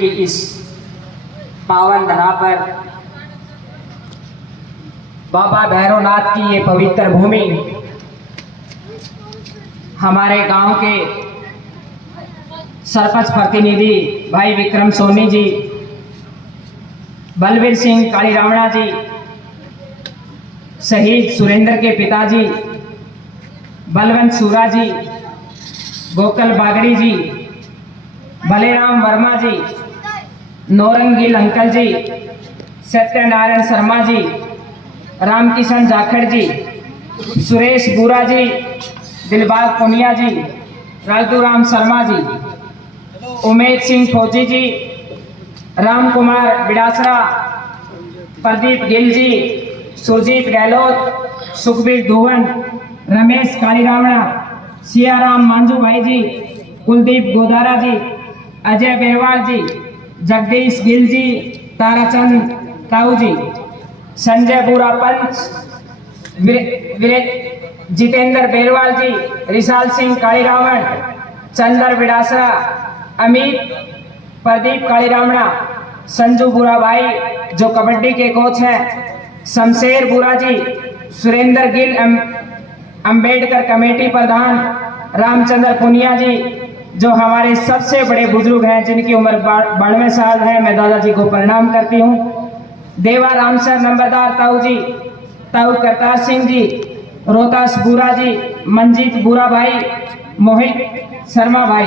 कि इस पावन धरा पर बाबा भैरवनाथ की ये पवित्र भूमि हमारे गांव के सरपंच प्रतिनिधि भाई विक्रम सोनी जी, बलवीर सिंह काली रावणा जी, शहीद सुरेंद्र के पिताजी बलवंत सूरा जी, गोकल बागड़ी जी, बलेराम वर्मा जी, नौरंगील अंकल जी, सत्यनारायण शर्मा जी, रामकिशन जाखड़ जी, सुरेश बुरा जी, दिलबाग पुनिया जी, राजूराम शर्मा जी, उमेश सिंह फौजी जी, राम कुमार बिडासरा, प्रदीप गिल जी, सुरजीत गहलोत, सुखबीर धुवन, रमेश कालीरावणा, सियाराम मांझू भाई जी, कुलदीप गोदारा जी, अजय बेरवाल जी, जगदीश गिल जी, ताराचंद ताऊ जी, संजय बुरा पंच, जितेंद्र बेरवाल जी, रिशाल सिंह कालीरावण, चंदर बिडासरा, अमित प्रदीप कालीरावणा, संजू बुरा भाई जो कबड्डी के कोच हैं, शमशेर बुरा जी, सुरेंद्र गिल अंबेडकर कमेटी प्रधान, रामचंद्र पुनिया जी जो हमारे सबसे बड़े बुजुर्ग हैं जिनकी उम्र 92 साल है, मैं दादाजी को प्रणाम करती हूँ। देवा रामसर नंबरदार ताऊ जी, ताऊ करतार सिंह जी, रोहतास बुरा जी, मंजीत बुरा भाई, मोहित शर्मा भाई,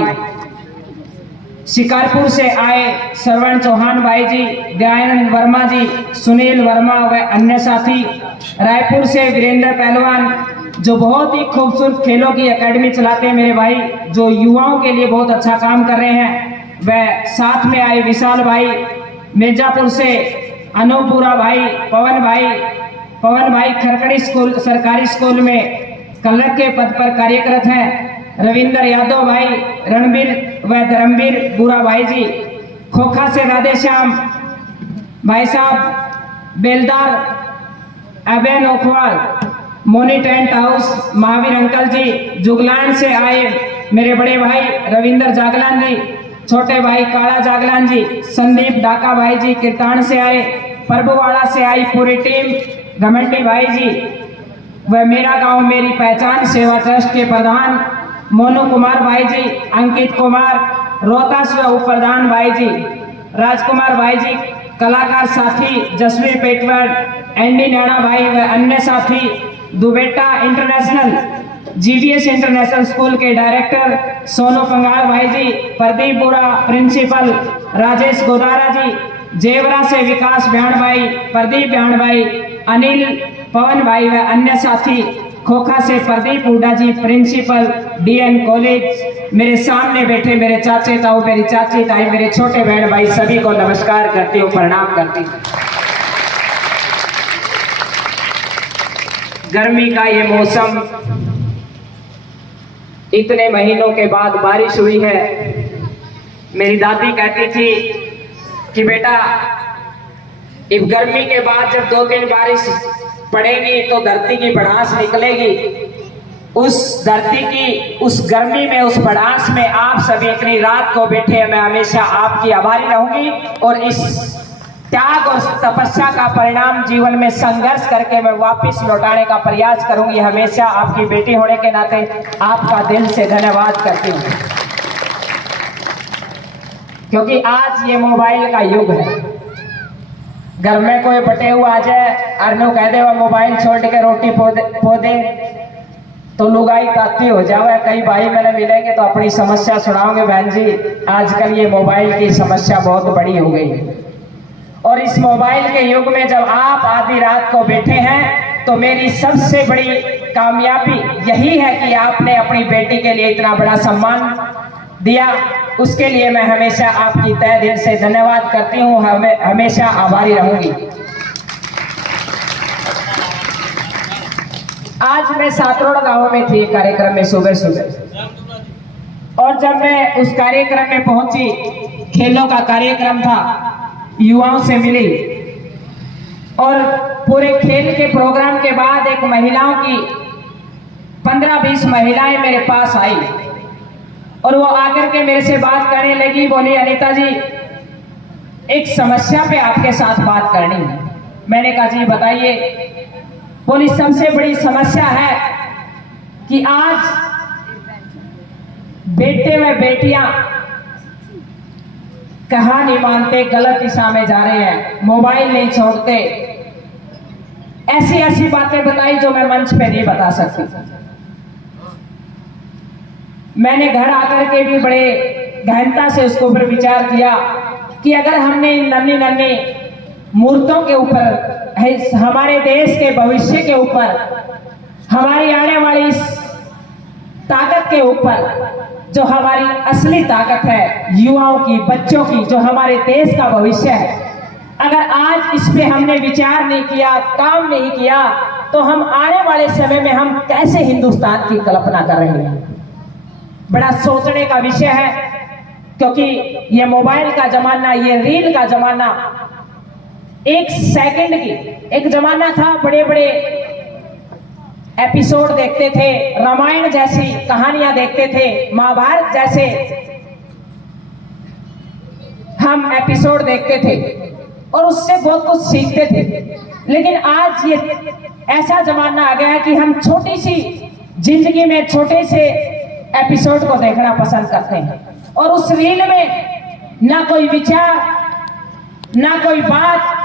शिकारपुर से आए श्रवण चौहान भाई जी, दयानंद वर्मा जी, सुनील वर्मा व अन्य साथी, रायपुर से वीरेंद्र पहलवान जो बहुत ही खूबसूरत खेलों की एकेडमी चलाते हैं मेरे भाई, जो युवाओं के लिए बहुत अच्छा काम कर रहे हैं, वह साथ में आए विशाल भाई, मिर्जापुर से अनूपुरा भाई, पवन भाई खरकड़ी स्कूल सरकारी स्कूल में क्लर्क के पद पर कार्यरत हैं, रविंद्र यादव भाई, रणबीर व धर्मवीर बुरा भाई जी, खोखा से राधेश्याम भाई साहब, बेलदार अबेन ओखवाल, Moni tent house Mahavir uncle ji, जुगलान से आए मेरे बड़े भाई रविंद्र जागलान जी, छोटे भाई काला जागलान जी, संदीप डाका भाई जी, कीर्तान से आए, प्रभुवाड़ा से आई पूरी टीम, घमंडी भाई जी व मेरा गांव मेरी पहचान सेवा ट्रस्ट के प्रधान मोनू कुमार भाई जी, अंकित कुमार, रोहतास व उप प्रधान भाई जी, राजकुमार भाई जी, कलाकार साथी जसवीर पेटवर्ड, एनडी नैना भाई व अन्य साथी, दुबेटा इंटरनेशनल जीडीएस इंटरनेशनल स्कूल के डायरेक्टर सोनू पंगाल भाई जी, प्रदीप बुरा प्रिंसिपल, राजेश गोदारा जी, जेवरा से विकास ब्याण भाई, प्रदीप ब्याण भाई, अनिल पवन भाई व अन्य साथी, खोखा से प्रदीप हुड्डा जी प्रिंसिपल डीएन कॉलेज, मेरे सामने बैठे मेरे चाचे ताऊ, मेरी चाची ताई, मेरे छोटे बहन भाई, सभी को नमस्कार करती हूँ, प्रणाम करती हूँ। गर्मी का ये मौसम, इतने महीनों के बाद बारिश हुई है। मेरी दादी कहती थी कि बेटा इस गर्मी के बाद जब 2 दिन बारिश पड़ेगी तो धरती की भड़ास निकलेगी, उस धरती की उस गर्मी में, उस भड़ास में आप सभी इतनी रात को बैठे, मैं हमेशा आपकी आभारी रहूंगी और इस त्याग और तपस्या का परिणाम जीवन में संघर्ष करके मैं वापस लौटाने का प्रयास करूंगी। हमेशा आपकी बेटी होने के नाते आपका दिल से धन्यवाद करती हूँ, क्योंकि आज ये मोबाइल का युग है। घर में कोई बटे हुआ आ जाए, अरनू कह दे वो मोबाइल छोड़ के रोटी पौधे तो लुगाई ताती हो जावे। कई भाई मैंने मिलेंगे तो अपनी समस्या सुनाओगे, बहन जी आजकल ये मोबाइल की समस्या बहुत बड़ी हो गई है। और इस मोबाइल के युग में जब आप आधी रात को बैठे हैं तो मेरी सबसे बड़ी कामयाबी यही है कि आपने अपनी बेटी के लिए इतना बड़ा सम्मान दिया, उसके लिए मैं हमेशा आपकी तहे दिल से धन्यवाद करती हूँ, हमेशा आभारी रहूंगी। आज मैं सातरोड़ गांव में थी कार्यक्रम में सुबह सुबह, और जब मैं उस कार्यक्रम में पहुंची, खेलों का कार्यक्रम था, युवाओं से मिली और पूरे खेल के प्रोग्राम के बाद एक महिलाओं की 15-20 महिलाएं मेरे पास आई और वो आकर के मेरे से बात करने लगी। बोली अनीता जी एक समस्या पे आपके साथ बात करनी है। मैंने कहा जी बताइए। बोली सबसे बड़ी समस्या है कि आज बेटे व बेटियां कहा नहीं मानते, गलत दिशा में जा रहे हैं, मोबाइल नहीं छोड़ते। ऐसी ऐसी बातें बताई जो मैं मंच पे नहीं बता सकती। मैंने घर आकर के भी बड़े गहनता से उसके ऊपर विचार किया कि अगर हमने इन नन्ही नन्ही मूर्तों के ऊपर, हमारे देश के भविष्य के ऊपर, हमारी आने वाली इस ताकत के ऊपर, जो हमारी असली ताकत है युवाओं की, बच्चों की, जो हमारे देश का भविष्य है, अगर आज इस पे हमने विचार नहीं किया, काम नहीं किया, तो हम आने वाले समय में हम कैसे हिंदुस्तान की कल्पना कर रहे हैं। बड़ा सोचने का विषय है, क्योंकि ये मोबाइल का जमाना, ये रील का जमाना, एक सेकंड की, एक जमाना था बड़े बड़े एपिसोड देखते थे, रामायण जैसी कहानियां देखते थे, महाभारत जैसे हम एपिसोड देखते थे और उससे बहुत कुछ सीखते थे। लेकिन आज ये ऐसा जमाना आ गया है कि हम छोटी सी जिंदगी में छोटे से एपिसोड को देखना पसंद करते हैं, और उस रील में ना कोई विचार, ना कोई बात।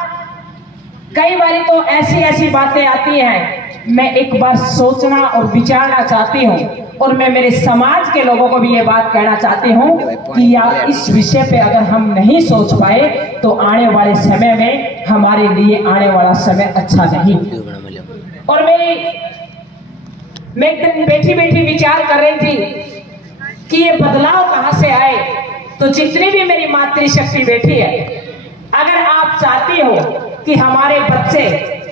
कई बार तो ऐसी ऐसी बातें आती हैं, मैं एक बार सोचना और विचारना चाहती हूँ, और मैं मेरे समाज के लोगों को भी ये बात कहना चाहती हूँ कि यार इस विषय पे अगर हम नहीं सोच पाए तो आने वाले समय में हमारे लिए आने वाला समय अच्छा नहीं। और मैं एक दिन बैठी बैठी विचार कर रही थी कि ये बदलाव कहां से आए। तो जितनी भी मेरी मातृशक्ति बैठी है, अगर आप चाहती हो कि हमारे बच्चे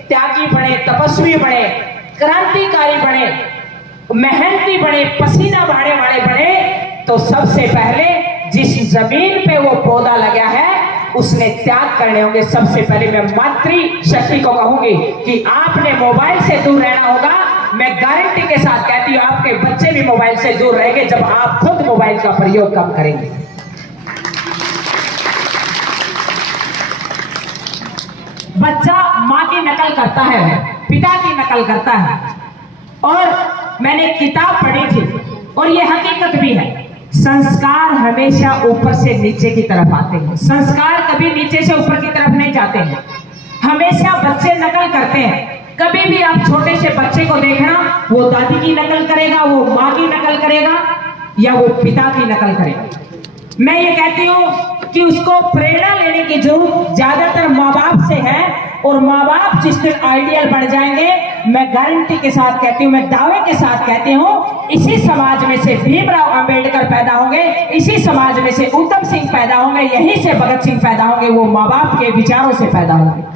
त्यागी बने, तपस्वी बने, क्रांतिकारी बने, मेहनती बने, पसीना बहाने वाले बने, तो सबसे पहले जिस जमीन पे वो पौधा लगा है उसने त्याग करने होंगे। सबसे पहले मैं मातृशक्ति को कहूंगी कि आपने मोबाइल से दूर रहना होगा। मैं गारंटी के साथ कहती हूँ आपके बच्चे भी मोबाइल से दूर रहेंगे जब आप खुद मोबाइल का प्रयोग कम करेंगे। बच्चा माँ की नकल करता है, पिता की नकल करता है, और मैंने किताब पढ़ी थी और ये हकीकत भी है, संस्कार हमेशा ऊपर से नीचे की तरफ आते हैं। संस्कार कभी नीचे से ऊपर की तरफ नहीं जाते हैं, हमेशा बच्चे नकल करते हैं। कभी भी आप छोटे से बच्चे को देखना, वो दादी की नकल करेगा, वो माँ की नकल करेगा, या वो पिता की नकल करेगा। मैं ये कहती हूँ कि उसको प्रेरणा लेने की जरूरत ज्यादातर माँ बाप से है, और माँ बाप जिस दिन आइडियल बन जाएंगे, मैं गारंटी के साथ कहती हूँ, मैं दावे के साथ कहती हूँ, इसी समाज में से भीमराव अंबेडकर पैदा होंगे, इसी समाज में से उत्तम सिंह पैदा होंगे, यहीं से भगत सिंह पैदा होंगे। वो माँ बाप के विचारों से पैदा होंगे।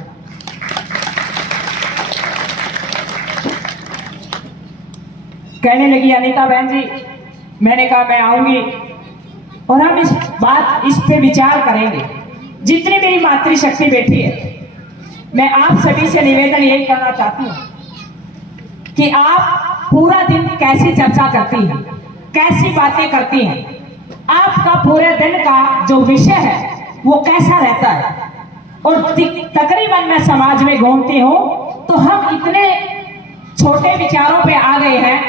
कहने लगी अनीता बहन जी, मैंने कहा मैं आऊंगी और हम इस पे विचार करेंगे। जितनी मेरी मातृशक्ति बैठी है, मैं आप सभी से निवेदन यही करना चाहती हूँ कि आप पूरा दिन कैसी चर्चा करती हैं, कैसी बातें करती हैं, आपका पूरे दिन का जो विषय है वो कैसा रहता है। और तकरीबन मैं समाज में घूमती हूँ तो हम इतने छोटे विचारों पे आ गए हैं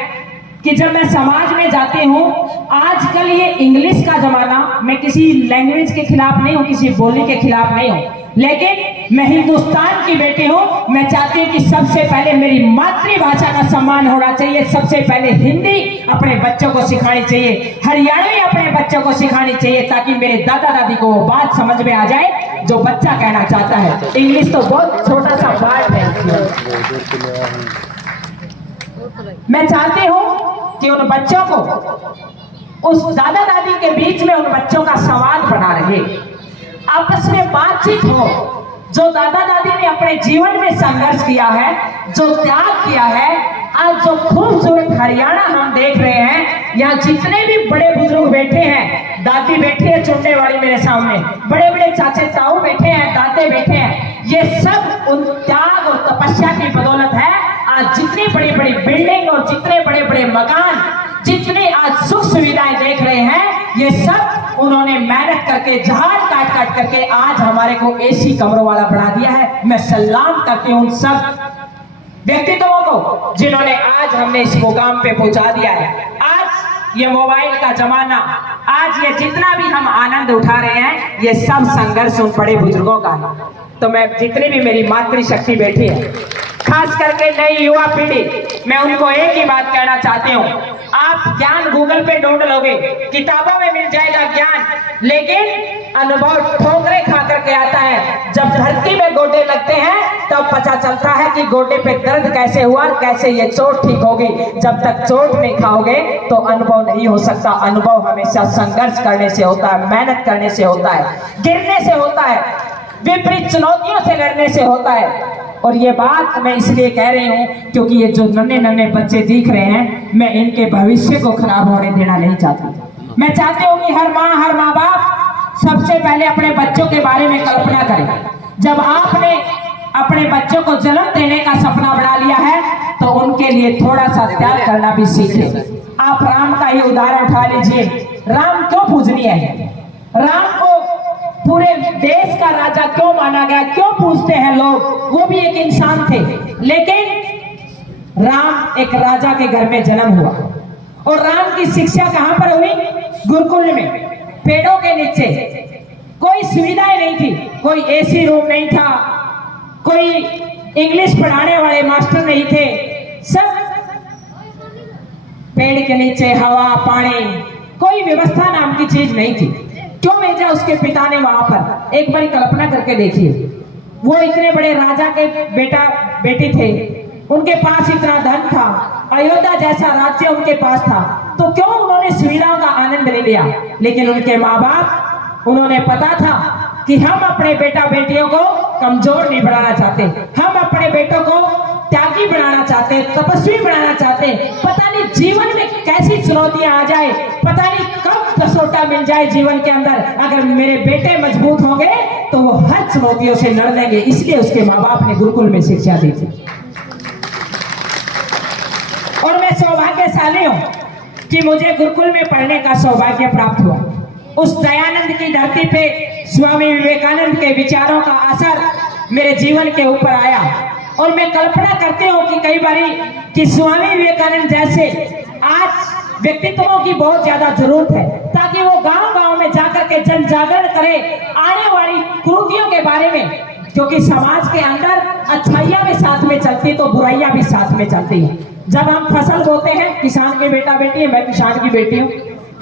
कि जब मैं समाज में जाती हूँ, आजकल ये इंग्लिश का जमाना, मैं किसी लैंग्वेज के खिलाफ नहीं हूँ, किसी बोली के खिलाफ नहीं हूँ, लेकिन मैं हिंदुस्तान की बेटी हूँ। मैं चाहती हूँ कि सबसे पहले मेरी मातृभाषा का सम्मान होना चाहिए। सबसे पहले हिंदी अपने बच्चों को सिखानी चाहिए, हरियाणवी अपने बच्चों को सिखानी चाहिए, ताकि मेरे दादा दादी को वो बात समझ में आ जाए जो बच्चा कहना चाहता है। इंग्लिश तो बहुत छोटा सा पार्ट है। मैं चाहती हूँ कि उन बच्चों को, उस दादा दादी के बीच में उन बच्चों का संवाद बना रहे, आपस में बातचीत हो। जो दादा दादी ने अपने जीवन में संघर्ष किया है, जो त्याग किया है, आज जो खूबसूरत हरियाणा हम देख रहे हैं, यहाँ जितने भी बड़े बुजुर्ग बैठे हैं, दादी बैठी है चुनने वाली मेरे सामने, बड़े बड़े चाचे ताऊ बैठे हैं, दाते बैठे हैं, ये सब उन त्याग और तपस्या की बदौलत है। आज जितनी बड़ी बड़ी बिल्डिंग और जितने बड़े बड़े मकान, जितनी आज सुख सुविधाएं देख रहे हैं, ये सब उन्होंने उन्होंने मेहनत करके झाड़ काट काट करके आज हमारे को एसी कमरों वाला बना दिया है। मैं सलाम करती हूँ उन सब व्यक्तित्वों को जिन्होंने आज हमने इस मुकाम पे पहुंचा दिया है। आज ये मोबाइल का जमाना, आज ये जितना भी हम आनंद उठा रहे हैं, ये सब संघर्ष उन बड़े बुजुर्गों का है। तो मैं जितनी भी मेरी मातृशक्ति बैठी है, खास करके नई युवा पीढ़ी, मैं उनको एक ही बात कहना चाहती हूँ, आप ज्ञान गूगल पे ढूंढ लोगे, किताबों में मिल जाएगा ज्ञान, लेकिन अनुभव ठोकरे खा करके आता है। जब धरती में गोटे लगते हैं तब पता चलता है कि गोटे पे दर्द कैसे हुआ, कैसे ये चोट ठीक होगी। जब तक चोट नहीं खाओगे तो अनुभव नहीं हो सकता। अनुभव हमेशा संघर्ष करने से होता है, मेहनत करने से होता है, गिरने से होता है, विपरीत चुनौतियों से लड़ने से होता है। और ये बात मैं इसलिए कह रही हूँ क्योंकि ये जो नन्हे नन्हे बच्चे दिख रहे हैं, मैं इनके भविष्य को खराब होने देना नहीं चाहती। मैं चाहती हूँ कि हर माँ बाप सबसे पहले अपने बच्चों के बारे में कल्पना करें। जब आपने अपने बच्चों को जन्म देने का सपना बना लिया है तो उनके लिए थोड़ा सा त्याग करना भी सीखें। आप राम का ही उदाहरण उठा लीजिए। राम क्यों पूजनीय है? राम को पूरे देश का राजा क्यों माना गया, क्यों पूजते हैं लोग? वो भी एक इंसान थे, लेकिन राम एक राजा के घर में जन्म हुआ और राम की शिक्षा कहां पर हुई? गुरुकुल में, पेड़ों के नीचे। कोई सुविधाएं नहीं थी, कोई एसी रूम नहीं था, कोई इंग्लिश पढ़ाने वाले मास्टर नहीं थे, सब पेड़ के नीचे, हवा पानी, कोई व्यवस्था नाम की चीज नहीं थी। क्यों भेजा उसके पिता ने वहां पर? एक बार कल्पना करके देखिए, वो इतने बड़े राजा के बेटी थे, उनके पास इतना धन था, अयोध्या जैसा राज्य उनके पास था, तो क्यों उन्होंने सुविधाओं का आनंद नहीं लिया? लेकिन उनके माँ बाप, उन्होंने पता था कि हम अपने बेटा बेटियों को कमजोर नहीं बनाना चाहते, हम अपने बेटों को त्यागी बनाना चाहते, तपस्वी बनाना चाहते। पता नहीं जीवन में कैसी चुनौतियां आ जाए, पता नहीं कब कसौटा मिल जाए जीवन के अंदर, अगर मेरे बेटे मजबूत होंगे तो वो हर चुनौतियों से लड़ लेंगे। इसलिए उसके माँ बाप ने गुरुकुल में शिक्षा दी थी। और मैं सौभाग्यशाली हूं कि मुझे गुरुकुल में पढ़ने का सौभाग्य प्राप्त हुआ। उस दयानंद की धरती पे स्वामी विवेकानंद के विचारों का असर मेरे जीवन के ऊपर आया और मैं कल्पना करती हूँ कि कई बारी कि स्वामी विवेकानंद जैसे आज व्यक्तित्वों की बहुत ज्यादा जरूरत है, ताकि वो गांव-गांव में जाकर के जन जागरण करे आने वाली कुरीतियों के बारे में, क्योंकि समाज के अंदर अच्छाइयां भी साथ में चलती तो बुराइयां भी साथ में चलती है। जब हम फसल बोते हैं, किसान के बेटा बेटी है, मैं किसान की बेटी हूँ,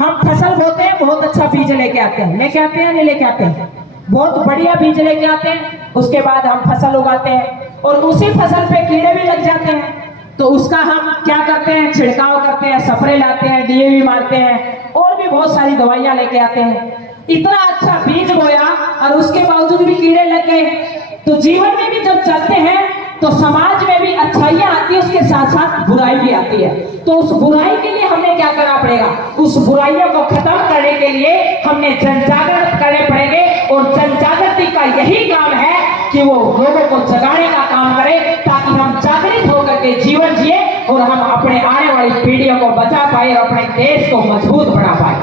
हम फसल बोते हैं, बहुत अच्छा बीज लेके आते हैं, नहीं लेके आते हैं, बहुत बढ़िया बीज लेके आते हैं, उसके बाद हम फसल उगाते हैं और उसी फसल पे कीड़े भी लग जाते हैं, तो उसका हम क्या करते हैं? छिड़काव करते हैं, स्प्रे लाते हैं, डीएवी मारते हैं और भी बहुत सारी दवाइयां लेके आते हैं। इतना अच्छा बीज बोया और उसके बावजूद भी कीड़े लग गए। तो जीवन में भी जब चलते हैं तो समाज में भी अच्छाइयां आती है, उसके साथ साथ बुराई भी आती है। तो उस बुराई के लिए हमें क्या करना पड़ेगा? उस बुराइयों को खत्म करने के लिए हमने जन जागरण करने पड़ेंगे और जन जागृति का यही काम है कि वो लोगों को जगाने का काम करे, ताकि हम जागृत होकर के जीवन जिए और हम अपने आने वाली पीढ़ियों को बचा पाए और अपने देश को मजबूत बना पाए।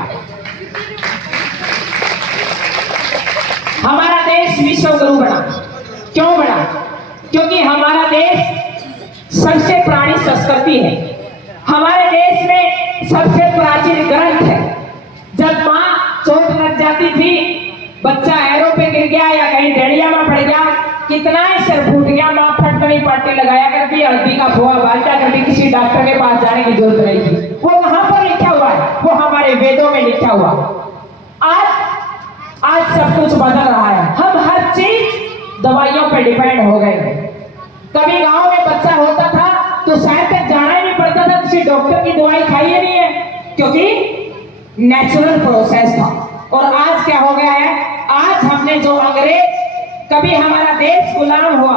हमारा देश विश्व गुरु बना, क्यों बना? क्योंकि हमारा देश सबसे पुरानी संस्कृति है, हमारे देश में सबसे प्राचीन ग्रंथ है। जब माँ चोट लग जाती थी, बच्चा एरो पे गिर गया या कहीं डेड़िया में पड़ गया, कितना ही सर फूट गया, माँ फटकड़ी पार्टी लगाया करती, हल्दी का खोआ बांटा करती, किसी डॉक्टर के पास जाने की जरूरत नहीं थी। वो कहाँ पर लिखा हुआ है? वो हमारे वेदों में लिखा हुआ। आज सब कुछ बदल रहा है, हम हर चीज दवाइयों पे डिपेंड हो गए। कभी गांव में बच्चा होता था तो शहर तक जाना ही नहीं पड़ता था, किसी डॉक्टर की दवाई खाई ही नहीं है, क्योंकि नेचुरल प्रोसेस था। और आज क्या हो गया है? आज हमने जो अंग्रेज, कभी हमारा देश गुलाम हुआ,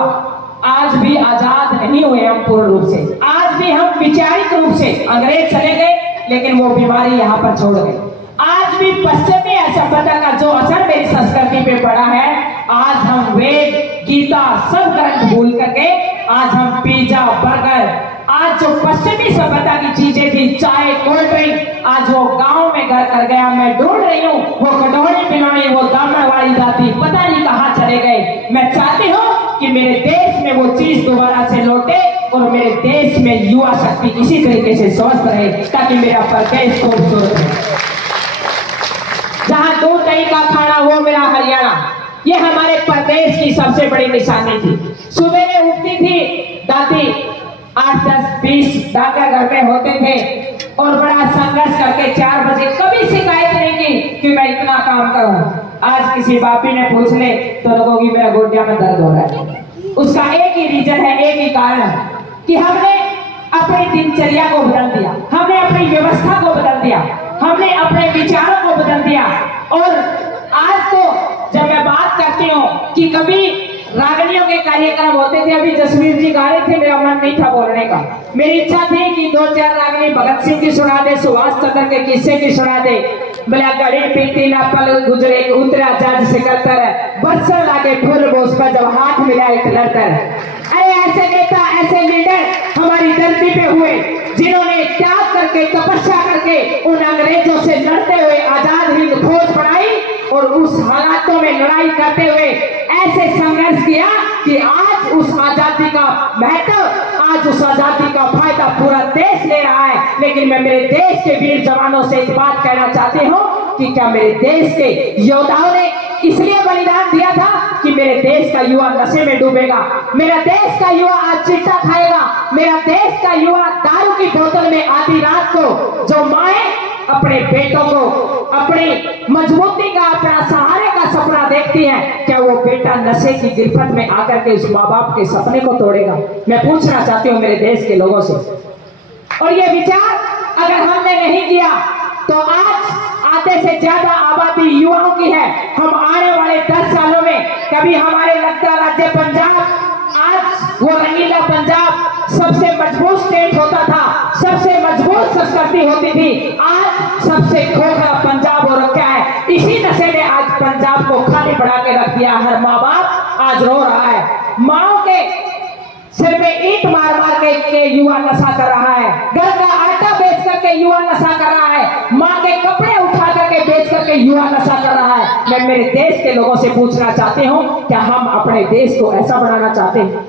आज भी आजाद नहीं हुए हम पूर्ण रूप से। आज भी हम वैचारिक रूप से, अंग्रेज चले गए लेकिन वो बीमारी यहाँ पर छोड़ गए। आज भी पश्चिमी सभ्यता का जो असर मेरी संस्कृति पे पड़ा है, आज हम वेद गीता सब ग्रंथ भूल करके आज हम पिज्जा बर्गर, आज जो पश्चिमी सभ्यता की चीजें थी, चाय, कोल्ड ड्रिंक, आज वो गांव में घर कर गया। मैं ढूंढ रही हूँ वो कटोरी पिनौनी, वो दामन वाली दाती पता नहीं कहाँ चले गए। मैं चाहती हूँ कि मेरे देश में वो चीज दोबारा से लौटे और मेरे देश में युवा शक्ति इसी तरीके से स्वस्थ रहे, ताकि मेरा प्रदेश खूबसूरत है। जहां दूध दही का खाना वो मेरा हरियाणा, ये हमारे प्रदेश की सबसे बड़ी निशानी थी। सुबह में उठती थी दादी, 8, 10, 20 डाकर घर में होते थे और बड़ा संघर्ष करके 4 बजे कभी शिकायत नहीं की कि मैं इतना काम करूं। आज किसी बापी ने पूछ ले तो लोगों मेरा गोड्या में दर्द हो रहा है। उसका एक ही रीजन है, एक ही कारण है कि हमने अपनी दिनचर्या को बदल दिया, हमने अपनी व्यवस्था को बदल दिया, हमने अपने विचारों को बदल दिया। और आज तो जब मैं बात करती हूँ कि कभी रागनियों के कार्यक्रम होते थे, अभी जसवीर जी गा रहे थे, मेरा मन नहीं था बोलने का। मेरी इच्छा थी कि 2-4 रागनी भगत सिंह की सुना दे, सुभाष चंद्र के किस्से की सुना दे। बोला घड़ी पीती ना पल गुजरे, उतरा जज से करतर, बरसर लागे फूल बोस पर जब हाथ मिलाए लड़तर। अरे ऐसे नेता, ऐसे लीडर हमारी धरती पे हुए जिन्होंने त्याग करके, तपस्या करके उन अंग्रेजों से लड़ते हुए आजाद हिंद फौज बनाई और उस हालातों में लड़ाई करते हुए ऐसे संघर्ष किया कि आज उस आजादी का महत्व, आज उस आजादी का फायदा पूरा देश ले रहा है। लेकिन मैं मेरे देश के वीर जवानों से एक बात कहना चाहती हूँ कि क्या मेरे देश के योद्धाओं ने इसलिए बलिदान दिया था कि मेरे देश का युवा नशे में डूबेगा, मेरा देश का युवा आज चिट्टा खाएगा, मेरा देश का युवा दारू की बोतल में आधी रात को जो माए अपने बेटों को अपनी मजबूती का, अपना सहारे का सपना देखती है, क्या वो बेटा नशे की गिरफ्त में आकर के उस माँ बाप के सपने को तोड़ेगा? मैं पूछना चाहती हूँ मेरे देश के लोगों से। और ये विचार अगर हमने नहीं किया तो आज आधे से ज्यादा आबादी युवाओं की है। हम आने वाले 10 सालों में कभी हमारे लगता राज्य पंजाब, आज वो रंगीला पंजाब सबसे मजबूत स्टेट होता था, सबसे मजबूत संस्कृति होती थी, आज सबसे खोखला पंजाब हो रखा है। इसी नशे ने आज पंजाब को खाली बढ़ा के रख दिया। हर माँ बाप आज रो रहा है, माओ के सिर में ईंट मार मार के युवा नशा कर रहा है, घर का आटा बेच करके युवा नशा कर रहा है, माँ के कपड़े उठा करके बेच करके युवा नशा कर रहा है। मैं मेरे देश के लोगों से पूछना चाहती हूँ, क्या हम अपने देश को ऐसा बनाना चाहते हैं?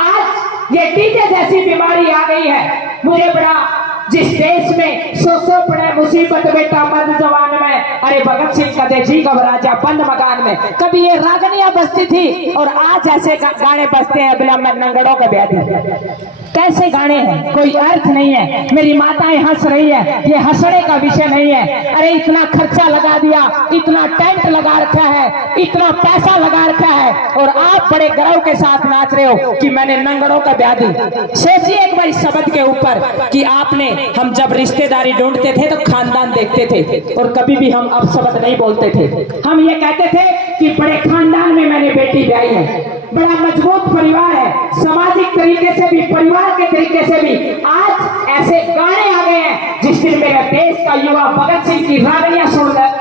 आज ये डीजे जैसी बीमारी आ गई है। मुझे बड़ा, जिस देश में सो पड़े मुसीबत बेटा मर्द जवान में, अरे भगत सिंह कहते जी घबरा जा बंद मकान में, कभी ये रागनियां बजती थी और आज ऐसे गाने बजते हैं बिला में नंगड़ों का ब्याह। कैसे गाने हैं, कोई अर्थ नहीं है। मेरी माताएं हंस रही है, ये हंसने का विषय नहीं है। अरे इतना खर्चा लगा दिया, इतना टेंट लगा रखा है, इतना पैसा लगा रखा है और आप बड़े गर्व के साथ नाच रहे हो कि मैंने नंगड़ों का ब्याह दी। सोचिए एक बार इस शब्द के ऊपर कि आपने, हम जब रिश्तेदारी ढूंढते थे तो खानदान देखते थे और कभी भी हम अपशब्द नहीं बोलते थे। हम ये कहते थे कि बड़े खानदान में मैंने बेटी ब्याही है, बड़ा मजबूत परिवार है, सामाजिक तरीके से भी, परिवार के तरीके से भी। आज ऐसे गाने आ गए हैं जिस दिन मेरे देश का युवा भगत सिंह की रागनियां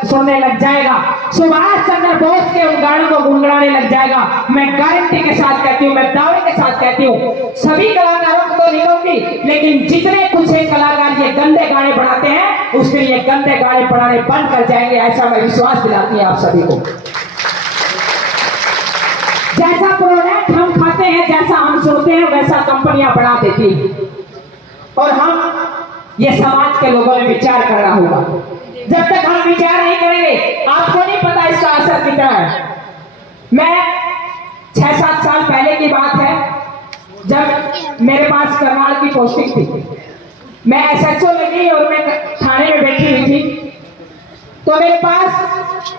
सुनने लग जाएगा, सुभाष चंद्र बोस के उन गानों को गुनगुनाने लग जाएगा। मैं गारंटी के साथ कहती हूँ, मैं दावे के साथ कहती हूँ, सभी कलाकारों को तो नहीं कहूंगी, लेकिन जितने कुछ एक कलाकार ये गंदे गाने बनाते हैं उस दिन ये गंदे गाने बनाने बंद कर जाएंगे, ऐसा मैं विश्वास दिलाती हूँ आप सभी को। जैसा प्रोडक्ट हम खाते हैं, जैसा हम सुनते हैं, वैसा कंपनियां बना देती हैं। और हम, ये समाज के लोगों ने विचार करना होगा। जब तक हम विचार नहीं करेंगे, आपको नहीं पता इसका असर कितना है। मैं 6-7 साल पहले की बात है, जब मेरे पास करनाल की पोस्टिंग थी, मैं SHO लगी और मैं थाने में बैठी हुई थी, तो मेरे पास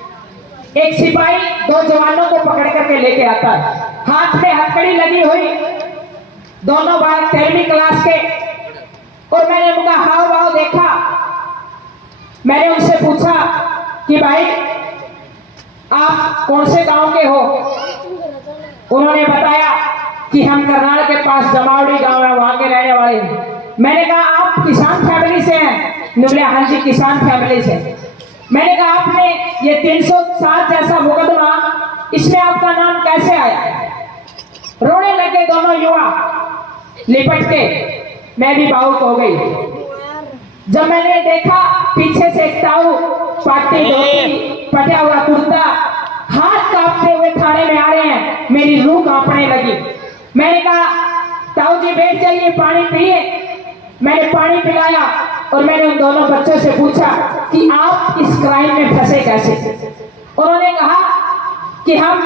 एक सिपाही 2 जवानों को पकड़ करके लेके आता है, हाथ में हथकड़ी लगी हुई, दोनों बार 13वीं क्लास के। और मैंने उनका हाव भाव देखा, मैंने उनसे पूछा कि भाई आप कौन से गांव के हो? उन्होंने बताया कि हम करनाल के पास जमावड़ी गांव है, वहां के रहने वाले हैं। मैंने कहा आप किसान फैमिली से हैं? बोले हाँ जी किसान फैमिली से। मैंने कहा आपने ये 307 जैसा मुकदमा, इसमें आपका नाम कैसे आया? रोने लगे दोनों युवा लिपट के। मैं भी भावुक हो गई जब मैंने देखा पीछे से एक ताऊ पाटी धोती फटा हुआ कुर्ता हाथ कांपते हुए थाने में आ रहे हैं। मेरी रूह कांपने लगी। मैंने कहा ताऊ जी बैठ जाइए, पानी पिए। मैंने पानी पिलाया और मैंने उन दोनों बच्चों से पूछा कि आप इस क्राइम में फंसे कैसे। उन्होंने कहा कि हम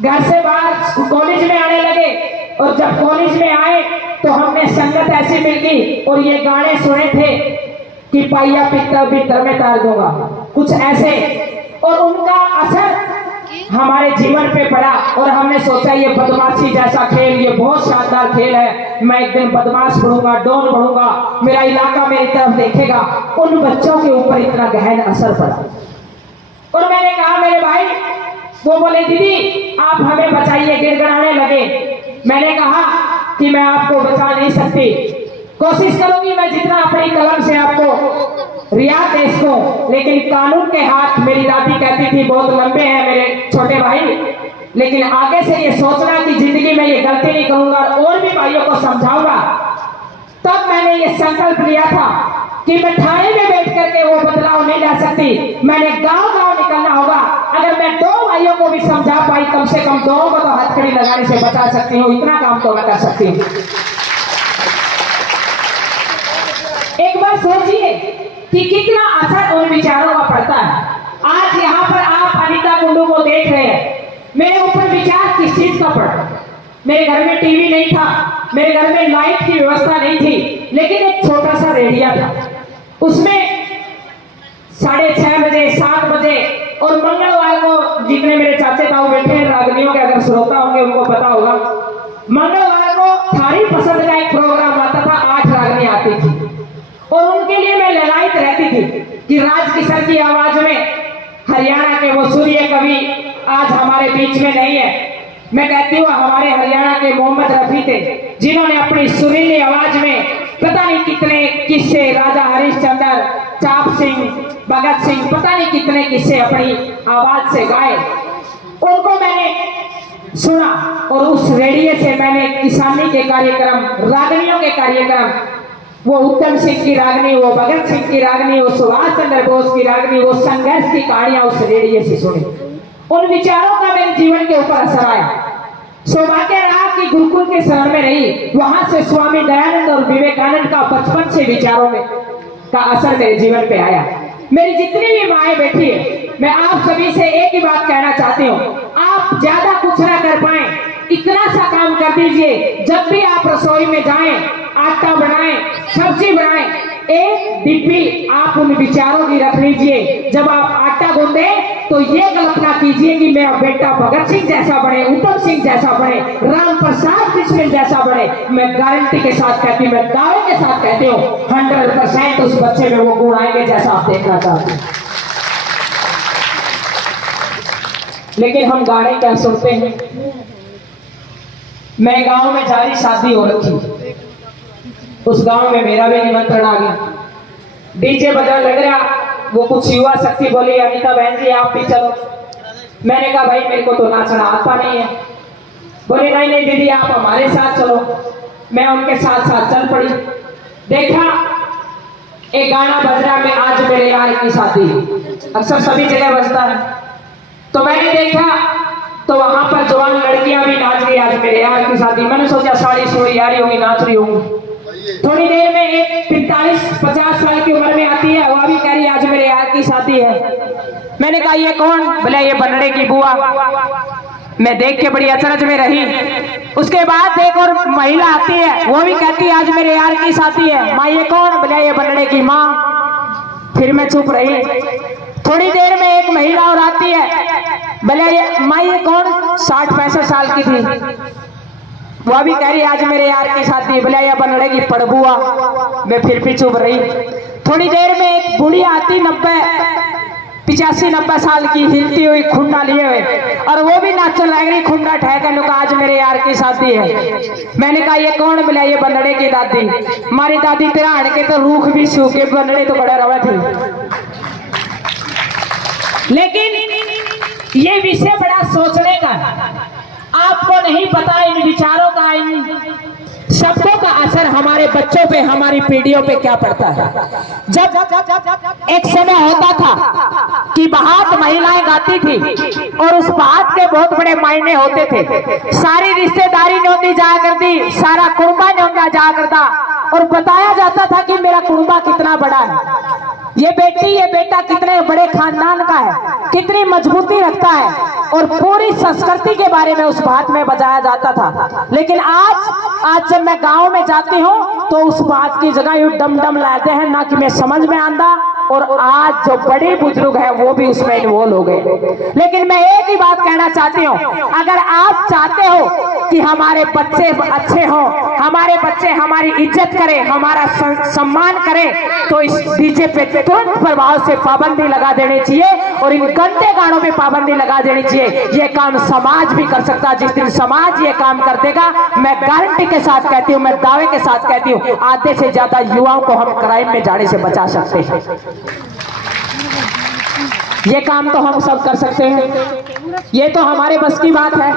घर से बाहर कॉलेज में आने लगे और जब कॉलेज में आए तो हमने संगत ऐसी मिल गई और ये गाने सुने थे कि पाइया पित्ता भीतर में तार दूंगा, कुछ ऐसे, और उनका असर हमारे जीवन पे पड़ा और हमने सोचा ये बदमाशी जैसा खेल ये बहुत शानदार खेल है, मैं एक दिन बदमाश बनूंगा, डॉन बनूंगा, मेरा इलाका मेरी तरफ देखेगा। उन बच्चों के ऊपर इतना गहन असर पड़ा और मैंने कहा मेरे भाई, वो बोले दीदी आप हमें बचाइए, गिड़गिड़ाने लगे। मैंने कहा कि मैं आपको बचा नहीं सकती, कोशिश करूंगी मैं जितना अपनी कलम से आपको रियायत दे सकूं, लेकिन कानून के हाथ, मेरी दादी कहती थी, बहुत लंबे हैं मेरे छोटे भाई, लेकिन आगे से ये सोचना कि जिंदगी में ये गलती नहीं करूंगा और भी भाइयों को समझाऊंगा। तब मैंने ये संकल्प लिया था कि मैं थाने में बैठ करके वो बदलाव नहीं ला सकती, मैंने गांव-गांव निकलना होगा। अगर मैं 2 भाइयों को भी समझा पाई, कम से कम 2 को तो हथकड़ी लगाने से बचा सकती हूँ, इतना काम तो मैं कर सकती हूँ। एक बार सोचिए कि कितना असर उन विचारों का पड़ता है। आज यहाँ पर आप अनिता कुंडू को देख रहे हैं, मेरे ऊपर विचार किस चीज का पड़ा। मेरे घर में टीवी नहीं था, मेरे घर में लाइट की व्यवस्था नहीं थी, लेकिन एक छोटा सा रेडिया था, उसमें 6:30 बजे 7 बजे और मंगलवार को, जितने मेरे चाचे ताऊ बैठे हैं रागनियों के अगर श्रोता होंगे उनको पता होगा, मंगलवार को थारी पसंद का एक प्रोग्राम आता था, 8 रागनी आती थी और उनके लिए मैं ललायत रहती थी कि राज किशोर की आवाज में हरियाणा के वो सूर्य कवि आज हमारे बीच में नहीं है। मैं कहती हूँ हमारे हरियाणा के मोहम्मद रफी थे, जिन्होंने अपनी सुरीली आवाज में पता नहीं कितने किस्से, राजा हरिश्चंद्र, चाप सिंह, भगत सिंह, पता नहीं कितने किस्से अपनी आवाज से गाए। उनको मैंने सुना और उस रेडियो से मैंने किसानी के कार्यक्रम, रागनियों के कार्यक्रम, वो उत्तम सिंह की रागनी, वो भगत सिंह की रागनी, वो सुभाष चंद्र बोस की रागनी, वो संघर्ष की कहानियां उस रेडियो से सुनी। उन विचारों का मेरे जीवन के ऊपर असर आया। सौभाग्य रहा कि गुरुकुल के शरण में रही, वहां से स्वामी दयानंद और विवेकानंद का बचपन से विचारों में का असर मेरे जीवन पे आया। मेरी जितनी भी माएँ बैठी है, मैं आप सभी से एक ही बात कहना चाहती हूँ, आप ज्यादा कुछ ना कर पाए, इतना सा काम कर दीजिए, जब भी आप रसोई में जाएं, आटा बनाएं, सब्जी बनाएं, एक डिब्बी आप उन विचारों की रख लीजिए। जब आप आटा गूंदे तो ये कल्पना कीजिए कि मेरा बेटा भगत सिंह जैसा बने, उत्तम सिंह जैसा बने, राम प्रसाद बिस्मिल जैसा बने। मैं गारंटी के साथ कहती हूँ, मैं दावे के साथ कहती हूँ, 100% उस बच्चे में वो गुण आएंगे जैसा आप देखना चाहते हैं। लेकिन हम गाने क्या सुनते हैं। मैं गांव में जा रही, शादी हो रखी, उस गांव में मेरा भी निमंत्रण आ गया, डीजे बजा लग रहा, वो कुछ युवा शक्ति बोली अनिता बहन जी आप भी चलो। मैंने कहा भाई मेरे को तो नाचना आता नहीं है। बोले नहीं नहीं दीदी आप हमारे साथ चलो। मैं उनके साथ साथ चल पड़ी। देखा एक गाना बज रहा, मैं आज मेरे यार की शादी, अक्सर सभी जगह बजता है, तो मैंने देखा तो वहां पर जवान लड़कियां भी नाच रही, आज मेरे यार की शादी। मैंने सोचा साड़ी सोड़ी यारी होगी, नाच रही होंगी। थोड़ी देर में एक 45-50 साल की उम्र में आती है, वह भी कह रही आज मेरे यार की शादी है। मैंने कहा ये कौन? बोले ये बनड़े की बुआ। मैं देख के बड़ी अचरज में रही। उसके बाद एक और महिला आती है, वो भी कहती है आज मेरे यार की शादी है। माँ ये कौन? बोले ये बनड़े की माँ। फिर मैं चुप रही। थोड़ी देर में एक महिला और आती है, बोले ये माँ ये कौन? 60-65 साल की थी, वह भी कह रही आज मेरे यार की शादी। बोले ये बनड़े की पड़बुआ। मैं फिर भी चुप रही। थोड़ी देर में एक बूढ़ी आती, 85-90 साल की, हिलती हुई, खुंडा लिए हुए, और वो भी नाचन लग रही, खुंडा ठहकर लुका आज मेरे यार की शादी है। मैंने कहा ये कौन? बोले ये बनड़े की दादी। हमारी दादी तेरा हड़ के तो रूख भी सूखे, बनड़े तो बड़ा रवा थी। लेकिन ये विषय बड़ा सोचने का, आपको नहीं पता इन विचारों का, इन शब्दों का असर हमारे बच्चों पे, हमारी पीढ़ियों पे क्या पड़ता है। जब एक समय होता था कि बात महिलाएं गाती थी और उस बात के बहुत बड़े मायने होते थे। सारी रिश्तेदारी न्योंदी जाया करती, सारा कुर्बा न्योंदा जाया करता और बताया जाता था कि मेरा कुर्बा कितना बड़ा है, ये बेटी ये बेटा कितने बड़े खानदान का है, कितनी मजबूती रखता है, और पूरी संस्कृति के बारे में उस बात में बताया जाता था। लेकिन आज जब मैं गांव में जाती हूँ तो उस बात की जगह यूं डम डम लाते हैं ना कि मैं समझ में आंदा, और आज जो बड़े बुजुर्ग हैं वो भी उसमें इन्वॉल्व हो गए। लेकिन मैं एक ही बात कहना चाहती हूँ, अगर आप चाहते हो कि हमारे बच्चे अच्छे हों, हमारे बच्चे हमारी इज्जत करें, हमारा सम्मान करें, तो इस डीजे पे तुरंत प्रभाव से पाबंदी लगा देनी चाहिए और इन गंदे गानों पे पाबंदी लगा देनी चाहिए। ये काम समाज भी कर सकता है। जिस दिन समाज ये काम कर देगा, मैं गारंटी के साथ कहती हूँ, मैं दावे के साथ कहती हूँ, आधे से ज्यादा युवाओं को हम क्राइम में जाने से बचा सकते हैं। ये काम तो हम सब कर सकते हैं, ये तो हमारे बस की बात है।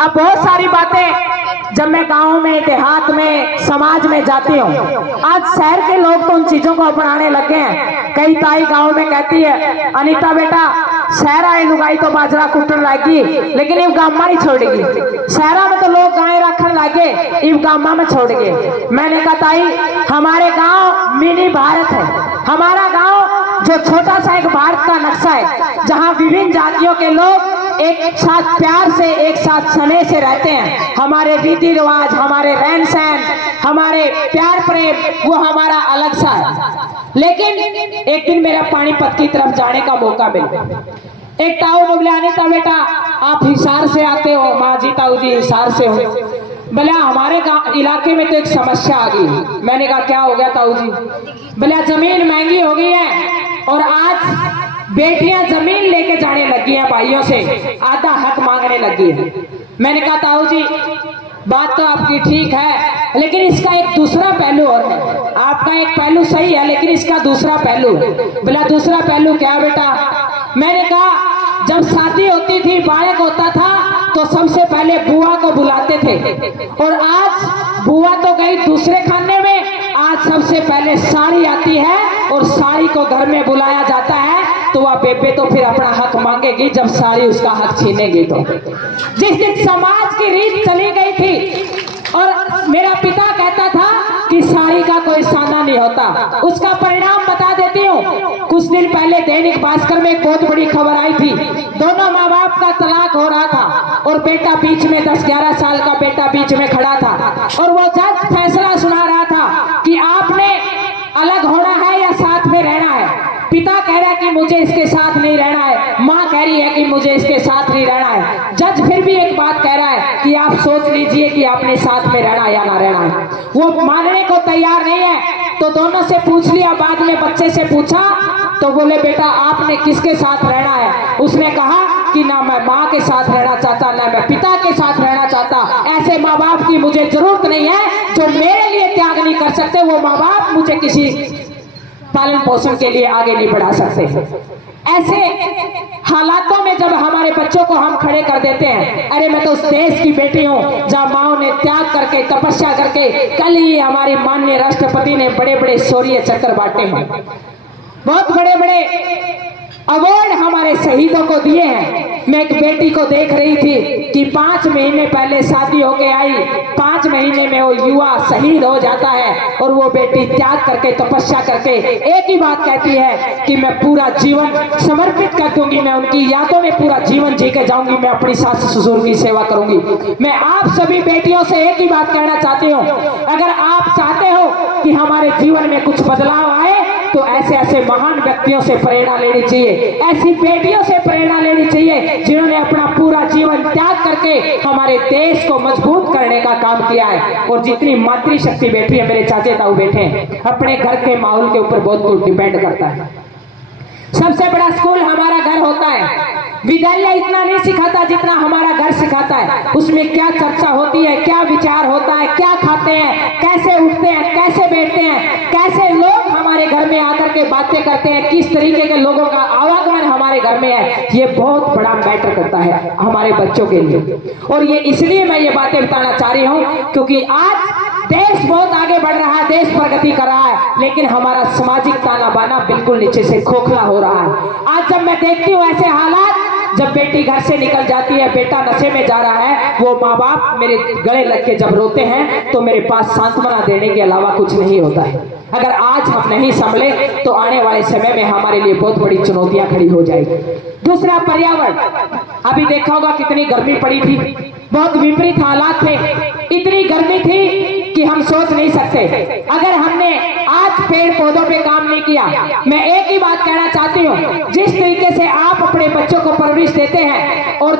अब बहुत सारी बातें जब मैं गांव में, देहात में, समाज में जाती हूँ, आज शहर के लोग तो उन चीजों को अपनाने लगे हैं। कई ताई गांव में कहती है, अनीता बेटा शहर आए लुगाई तो बाजरा कुटन लागी, लेकिन इव गामा नहीं छोड़ेगी। शहरा में तो लोग गाय रखने लगे, इव गामा में छोड़ गए। मैंने कहा ताई, हमारे गांव मिनी भारत है। हमारा गांव जो छोटा सा एक भारत का नक्शा है, जहां विभिन्न जातियों के लोग एक साथ प्यार से, एक साथ स्नेह से रहते हैं। हमारे रीति रिवाज, हमारे रहन सहन, हमारे प्यार प्रेम, वो हमारा अलग सा है। लेकिन एक दिन मेरा पानीपत की तरफ जाने का मौका मिला। एक ताऊ ने बोला, अनीता बेटा आप हिसार से आते हो? माँ जी ताऊ जी हिसार से हो। बोला हमारे इलाके में तो एक समस्या आ गई। मैंने कहा क्या हो गया ताऊ जी? बोला जमीन महंगी हो गई है और आज बेटियां जमीन लेके जाने लगी हैं, भाइयों से आधा हक मांगने लगी है। मैंने कहा ताऊ जी बात तो आपकी ठीक है, लेकिन इसका एक दूसरा पहलू और है। आपका एक पहलू सही है, लेकिन इसका दूसरा पहलू। बोला दूसरा पहलू क्या बेटा? मैंने कहा जब शादी होती थी, बालक होता था, तो सबसे पहले बुआ को बुलाते थे, और आज बुआ तो गई दूसरे खाने में, आज सबसे पहले साड़ी आती है और साड़ी को घर में बुलाया जाता है। तो वह बेबे तो फिर अपना हक मांगेगी जब साड़ी उसका हक छीनेगी। तो जिस दिन समाज की रीत चली गई थी, और मेरा पिता कहता था कि साड़ी का कोई साना नहीं होता, उसका परिणाम बता देती हूँ। कुछ दिन पहले दैनिक भास्कर में एक बहुत बड़ी खबर आई थी। दोनों माँ बाप का तलाक हो रहा था और बेटा बीच में, 10-11 साल का बेटा बीच में खड़ा था, और वो जज फैसला सुना रहा था कि आपने अलग होना है या साथ में रहना है। पिता कह रहा है कि मुझे इसके साथ नहीं रहना है, माँ कह रही है कि मुझे इसके साथ नहीं रहना है। जज फिर भी एक बात कह रहा है कि आप सोच लीजिए कि आपने साथ में रहना या ना रहना है। वो मानने को तैयार नहीं है, तो दोनों से पूछ लिया। बाद में बच्चे से पूछा तो बोले बेटा आपने किसके साथ रहना है? उसने कहा कि ना मैं माँ के साथ रहना चाहता, ना मैं पिता के साथ रहना चाहता। ऐसे माँ बाप की मुझे जरूरत नहीं है जो मेरे लिए त्याग नहीं कर सकते। वो माँ बाप मुझे किसी पालन पोषण के लिए आगे नहीं बढ़ा सकते। ऐसे हालातों में जब हमारे बच्चों को हम खड़े कर देते हैं, अरे मैं तो उस देश की बेटी हूँ जहाँ माओ ने त्याग करके, तपस्या करके, कल ही हमारी माननीय राष्ट्रपति ने बड़े बड़े शौर्य चक्र बांटे हैं, बहुत बड़े बड़े अवार्ड हमारे शहीदों को दिए हैं। मैं एक बेटी को देख रही थी कि 5 महीने पहले शादी होके आई, 5 महीने में वो युवा शहीद हो जाता है, और वो बेटी त्याग करके, तपस्या करके एक ही बात कहती है कि मैं पूरा जीवन समर्पित कर दूंगी, मैं उनकी यादों में पूरा जीवन जी के जाऊंगी, मैं अपनी सास ससुर की सेवा करूंगी। मैं आप सभी बेटियों से एक ही बात कहना चाहती हूँ, अगर आप चाहते हो कि हमारे जीवन में कुछ बदलाव आए, तो ऐसे ऐसे महान व्यक्तियों से प्रेरणा लेनी चाहिए, ऐसी बेटियों से प्रेरणा लेनी चाहिए जिन्होंने अपना पूरा जीवन त्याग करके हमारे देश को मजबूत करने का काम किया है। और जितनी मातृशक्ति बैठी है, मेरे चाचे ताऊ बैठे हैं, अपने घर के माहौल के ऊपर बहुत कुछ डिपेंड करता है। सबसे बड़ा स्कूल हमारा घर होता है। विद्यालय इतना नहीं सिखाता जितना हमारा घर सिखाता है। उसमें क्या चर्चा होती है, क्या विचार होता है, क्या खाते हैं, कैसे उठते हैं, कैसे बैठते हैं, कैसे लोग हमारे हमारे घर में आकर के बातें करते हैं, किस तरीके के लोगों का आवागमन हमारे घर में है, ये बहुत बड़ा मैटर करता है हमारे बच्चों के लिए। और ये इसलिए मैं ये बातें बताना चाह रही हूँ क्योंकि आज देश बहुत आगे बढ़ रहा है, देश प्रगति कर रहा है, लेकिन हमारा सामाजिक ताना बाना बिल्कुल नीचे से खोखला हो रहा है। आज जब मैं देखती हूँ ऐसे हालात, जब बेटी घर से निकल जाती है, बेटा नशे में जा रहा है, वो माँ बाप मेरे गले लग के जब रोते हैं तो मेरे पास सांत्वना देने के अलावा कुछ नहीं होता है। अगर आज हम नहीं संभले तो आने वाले समय में हमारे लिए बहुत बड़ी चुनौतियां खड़ी हो जाएगी। दूसरा, पर्यावरण। अभी देखा होगा कितनी गर्मी पड़ी थी, बहुत विपरीत हालात थे, इतनी गर्मी थी कि हम सोच नहीं सकते। अगर हमने आज पेड़ पौधों पे काम नहीं किया, मैं एक ही बात कहना चाहती हूँ, जिस तरीके से आप अपने बच्चों को परवरिश देते हैं और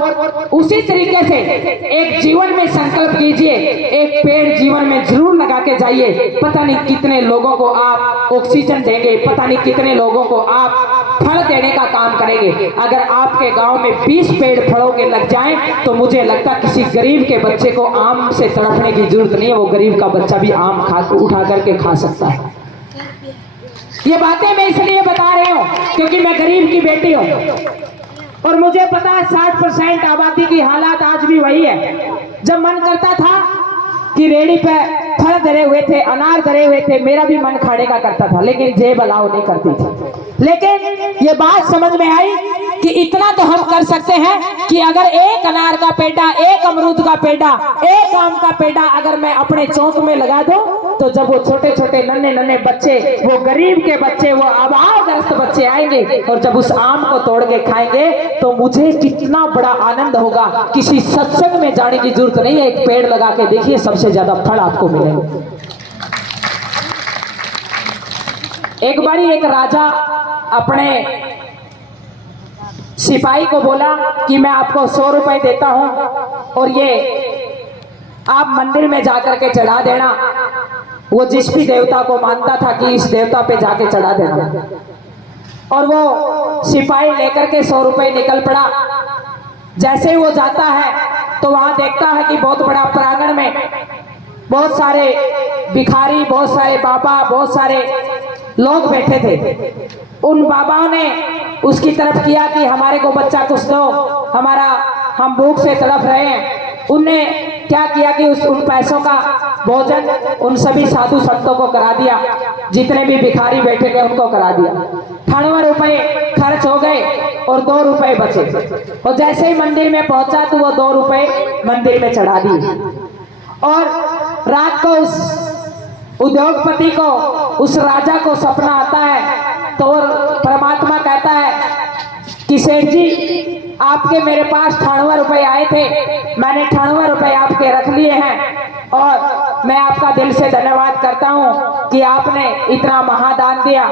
उसी तरीके से एक जीवन में संकल्प कीजिए, एक पेड़ जीवन में जरूर लगा के जाइए। पता नहीं कितने लोगों को आप ऑक्सीजन देंगे, पता नहीं कितने लोगों को आप फल देने का काम करेंगे। अगर आपके गांव में 20 पेड़ फलों के लग जाएं तो मुझे लगता किसी गरीब के बच्चे को आम से तड़पने की जरूरत नहीं है, वो गरीब का बच्चा भी आम उठा करके खा सकता है। ये बातें मैं इसलिए बता रही हूँ क्योंकि मैं गरीब की बेटी हूँ और मुझे पता है 60% आबादी की हालात आज भी वही है। जब मन करता था कि रेडी पे फल धरे हुए थे, अनार धरे हुए थे, मेरा भी मन खाने का करता था, लेकिन जेब अलाउ नहीं करती थी। लेकिन ये बात समझ में आई कि इतना तो हम कर सकते हैं कि अगर एक अनार का पेड़ा, एक अमरूद का पेड़ा, एक आम का पेड़ा अगर मैं अपने चौक में लगा दूं तो जब वो छोटे छोटे नन्हे नन्हे बच्चे, वो गरीब के बच्चे, वो अभावग्रस्त बच्चे आएंगे और जब उस आम को तोड़ के खाएंगे तो मुझे कितना बड़ा आनंद होगा। किसी सत्संग में जाने की जरूरत नहीं है, एक पेड़ लगा के देखिए, सबसे ज्यादा फल आपको मिलेंगे। एक बारी एक राजा अपने सिपाही को बोला कि मैं आपको 100 रुपए देता हूं और ये आप मंदिर में जाकर के चढ़ा देना। वो जिस भी देवता को मानता था कि इस देवता पे जाके चढ़ा देना, और वो सिपाही लेकर के 100 रुपए निकल पड़ा। जैसे ही वो जाता है तो वहां देखता है कि बहुत बड़ा प्रांगण में बहुत सारे भिखारी, बहुत सारे बाबा, बहुत सारे लोग बैठे थे। उन बाबाओं ने उसकी तरफ किया कि हमारे को बच्चा कुछ दो, हम भूख से तड़प रहे हैं। उनने क्या किया कि उन पैसों का भोजन उन सभी साधु संतों को करा दिया, जितने भी भिखारी बैठे थे उनको करा दिया। 98 रुपए खर्च हो गए और 2 रुपए बचे, और जैसे ही मंदिर में पहुंचा तो वो 2 रुपए मंदिर में चढ़ा दिए। और रात को उस उद्योगपति को, उस राजा को सपना आता है तो परमात्मा कहता है कि सेठ जी, आपके मेरे पास 98 रुपए आए थे, मैंने 98 रुपए आपके रख लिए हैं और मैं आपका दिल से धन्यवाद करता हूं कि आपने इतना महादान दिया।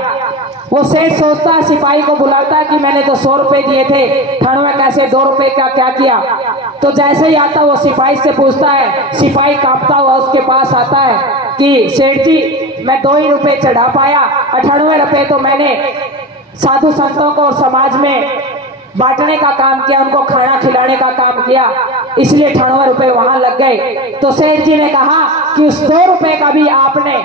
वो सेठ सोचता है, सिपाही को बुलाता है कि मैंने तो 100 रुपए दिए थे, 98 कैसे, 2 रुपए का क्या किया। तो जैसे ही आता वो सिपाही से पूछता है, सिपाही कांपता हुआ उसके पास आता है कि सेठ जी, मैं 2 ही रुपए चढ़ा पाया, 98 रुपए तो मैंने साधु संतों को समाज में बांटने का काम किया, उनको खाना खिलाने का काम किया, इसलिए 98 रुपए वहां लग गए। तो सेठ जी ने कहा कि उस 2 रुपए का भी आपने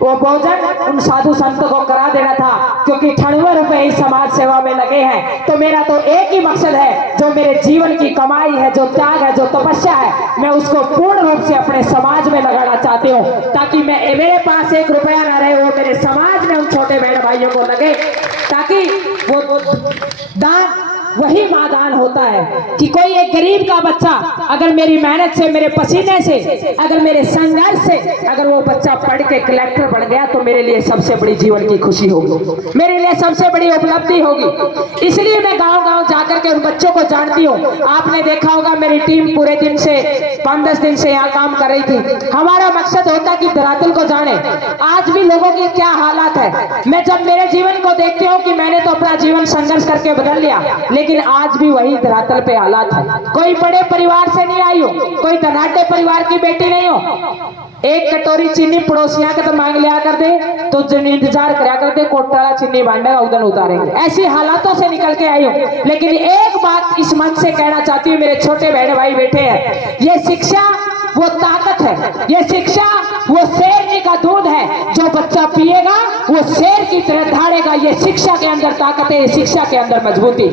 वो भोजन उन साधु संतों को करा देना था, क्योंकि 98 रुपए इस समाज सेवा में लगे हैं। तो मेरा तो एक ही मकसद है, जो मेरे जीवन की कमाई है, जो त्याग है, जो तपस्या है, मैं उसको पूर्ण रूप से अपने समाज में लगाना चाहती हूँ, ताकि मेरे पास 1 रुपया न रहे, वो मेरे समाज में उन छोटे बहन भाइयों को लगे, ताकि वो दान वही मादान होता है कि कोई एक गरीब का बच्चा अगर मेरी मेहनत से, मेरे पसीने से, अगर मेरे संघर्ष से अगर वो बच्चा पढ़ के कलेक्टर बन गया तो मेरे लिए सबसे बड़ी जीवन की खुशी होगी, मेरे लिए सबसे बड़ी उपलब्धि होगी। इसलिए मैं गांव-गांव जाकर के उन बच्चों को जानती हूँ। आपने देखा होगा मेरी टीम पूरे दिन से 5-10 दिन से यहाँ काम कर रही थी। हमारा मकसद होता कि धरातल को जाने, आज भी लोगों की क्या हालात है। मैं जब मेरे जीवन को देखती हूँ कि मैंने तो अपना जीवन संघर्ष करके बदल लिया, लेकिन आज भी वही धरातल पे हालात है। कोई बड़े परिवार से नहीं आई हो, कोई धनाढ्य परिवार की बेटी नहीं हो। एक कटोरी चीनी पड़ोसिया के तो मांग लिया कर दे तो इंतजार करा कर दे, कोटाला चीनी बांटेगा उधर उतारेंगे। ऐसी हालातों से निकल के आई हूँ। लेकिन एक बात इस मंच से कहना चाहती हूँ, मेरे छोटे बहन भाई बैठे हैं, ये शिक्षा वो ताकत है, ये शिक्षा वो शेरनी का दूध है, जो बच्चा पिएगा वो शेर की तरह दहाड़ेगा। ये शिक्षा के अंदर ताकत है, ये शिक्षा के अंदर मजबूती।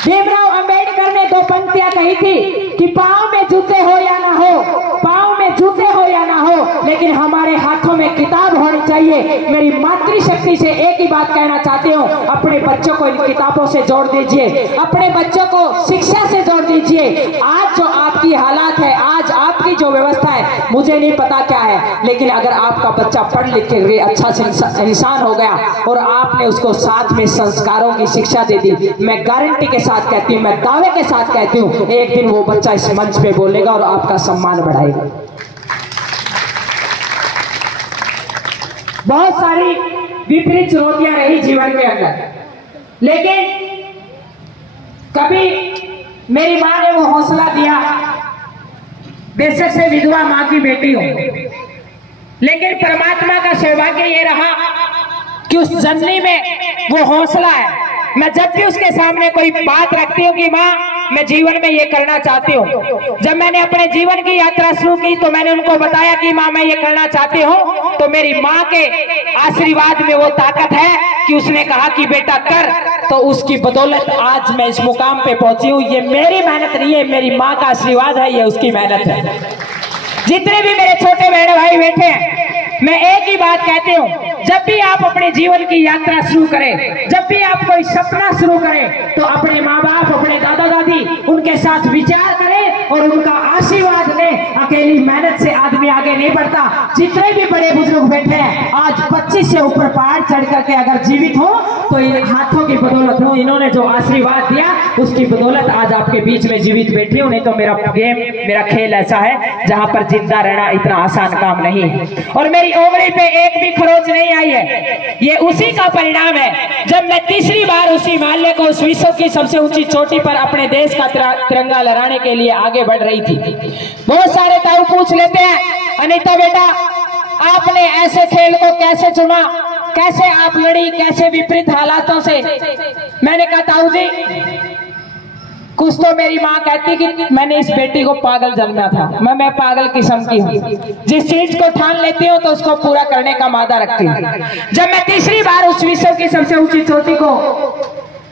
भीमराव अंबेडकर ने 2 पंक्तियां कही थी कि पांव में जूते हो या ना हो, पांव में जूते हो या ना हो, लेकिन हमारे हाथों में किताब होनी चाहिए। मेरी मातृशक्ति से एक ही बात कहना चाहती हूँ, अपने बच्चों को इन किताबों से जोड़ दीजिए, अपने बच्चों को शिक्षा से जोड़ दीजिए। आज जो आपकी हालात है, आज आपकी जो व्यवस्था है, मुझे नहीं पता क्या है, लेकिन अगर आपका बच्चा पढ़ लिख के अच्छा इंसान हो गया और आपने उसको साथ में संस्कारों की शिक्षा दे दी, मैं गारंटी के साथ कहती हूँ, मैं दावे के साथ कहती हूँ, एक दिन वो बच्चा इस मंच पे बोलेगा और आपका सम्मान बढ़ाएगा। बहुत सारी विपरीत चुनौतियां रही जीवन के अंदर, लेकिन कभी मेरी मां ने वो हौसला दिया, बेशक से विधवा मां की बेटी हो, लेकिन परमात्मा का सौभाग्य ये रहा कि उस जननी में वो हौसला है। मैं जब भी उसके सामने कोई बात रखती हूँ कि माँ मैं जीवन में ये करना चाहती हूँ, जब मैंने अपने जीवन की यात्रा शुरू की तो मैंने उनको बताया कि माँ मैं ये करना चाहती हूँ, तो मेरी माँ के आशीर्वाद में वो ताकत है कि उसने कहा कि बेटा कर, तो उसकी बदौलत आज मैं इस मुकाम पे पहुंची हूँ। ये मेरी मेहनत नहीं है, मेरी माँ का आशीर्वाद है, ये उसकी मेहनत है। जितने भी मेरे छोटे बहन भाई बैठे हैं, मैं एक ही बात कहती हूँ, जब भी आप अपने जीवन की यात्रा शुरू करें, जब भी आप कोई सपना शुरू करें, तो अपने माँ बाप, अपने दादा दादी, उनके साथ विचार करें और उनका आशीर्वाद लें। अकेली मेहनत से आदमी आगे नहीं बढ़ता। जितने भी बड़े बुजुर्ग बैठे हैं, आज 25 से ऊपर पहाड़ चढ़ करके अगर जीवित हो तो इन हाथों की बदौलत हो, इन्होंने जो आशीर्वाद दिया उसकी बदौलत आज आपके बीच में जीवित बैठी हूँ। नहीं तो मेरा गेम, मेरा खेल ऐसा है जहाँ पर जिंदा रहना इतना आसान काम नहीं है। और मेरी ओवरी पे एक भी खरोच नहीं आई है, ये उसी का परिणाम है जब मैं तीसरी बार उसी हिमालय को उस विश्व की सबसे ऊंची चोटी पर अपने देश का तिरंगा लहराने के लिए आगे बढ़ रही थी। बहुत सारे ताऊ पूछ लेते हैं, अनीता बेटा आपने ऐसे खेल को कैसे चुना, कैसे आप लड़ी, कैसे विपरीत हालातों से। मैंने कहा ताऊ जी, कुछ तो मेरी माँ कहती कि मैंने इस बेटी को पागल जन्मा था, मैं पागल किस्म की हूँ, जिस चीज को ठान लेती हूँ तो उसको पूरा करने का मादा रखती हूँ। जब मैं तीसरी बार उस विश्व की सबसे ऊंची चोटी को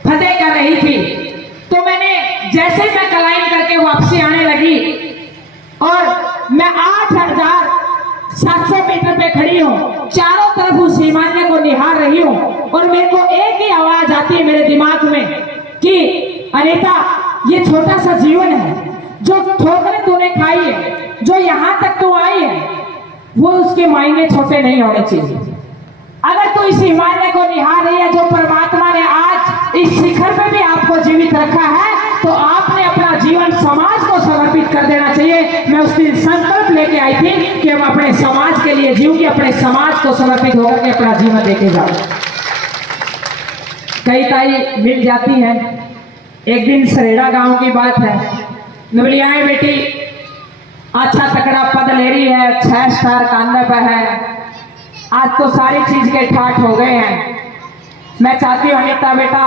फतेह कर रही थी, तो मैंने जैसे मैं क्लाइंब करके वापसी आने लगी और मैं 8,700 मीटर पे खड़ी हूँ, चारों तरफ उस हिमालय को निहार रही हूँ और मेरे को एक ही आवाज आती है मेरे दिमाग में कि अनीता, ये छोटा सा जीवन है, जो ठोकरें तूने खाई है, जो यहाँ तक तू आई है, वो उसके मायने छोटे नहीं होने चाहिए। अगर तू इस हिमालय को निहार रही है, जो परमात्मा ने आज इस शिखर पे भी आपको जीवित रखा है, तो आपने अपना जीवन समाज को समर्पित कर देना चाहिए। मैं उस दिन संकल्प लेके आई थी कि हम अपने समाज के लिए जीऊंगी, अपने समाज को समर्पित होकर के अपना जीवन लेके जाऊं। कई ताई मिल जाती है। एक दिन सरेड़ा गांव की बात है, बोली आए बेटी, अच्छा तकड़ा पद ले रही है, 6 स्टार कांधे पे है, आज तो सारी चीज के ठाठ हो गए हैं, मैं चाहती हूँ अनीता बेटा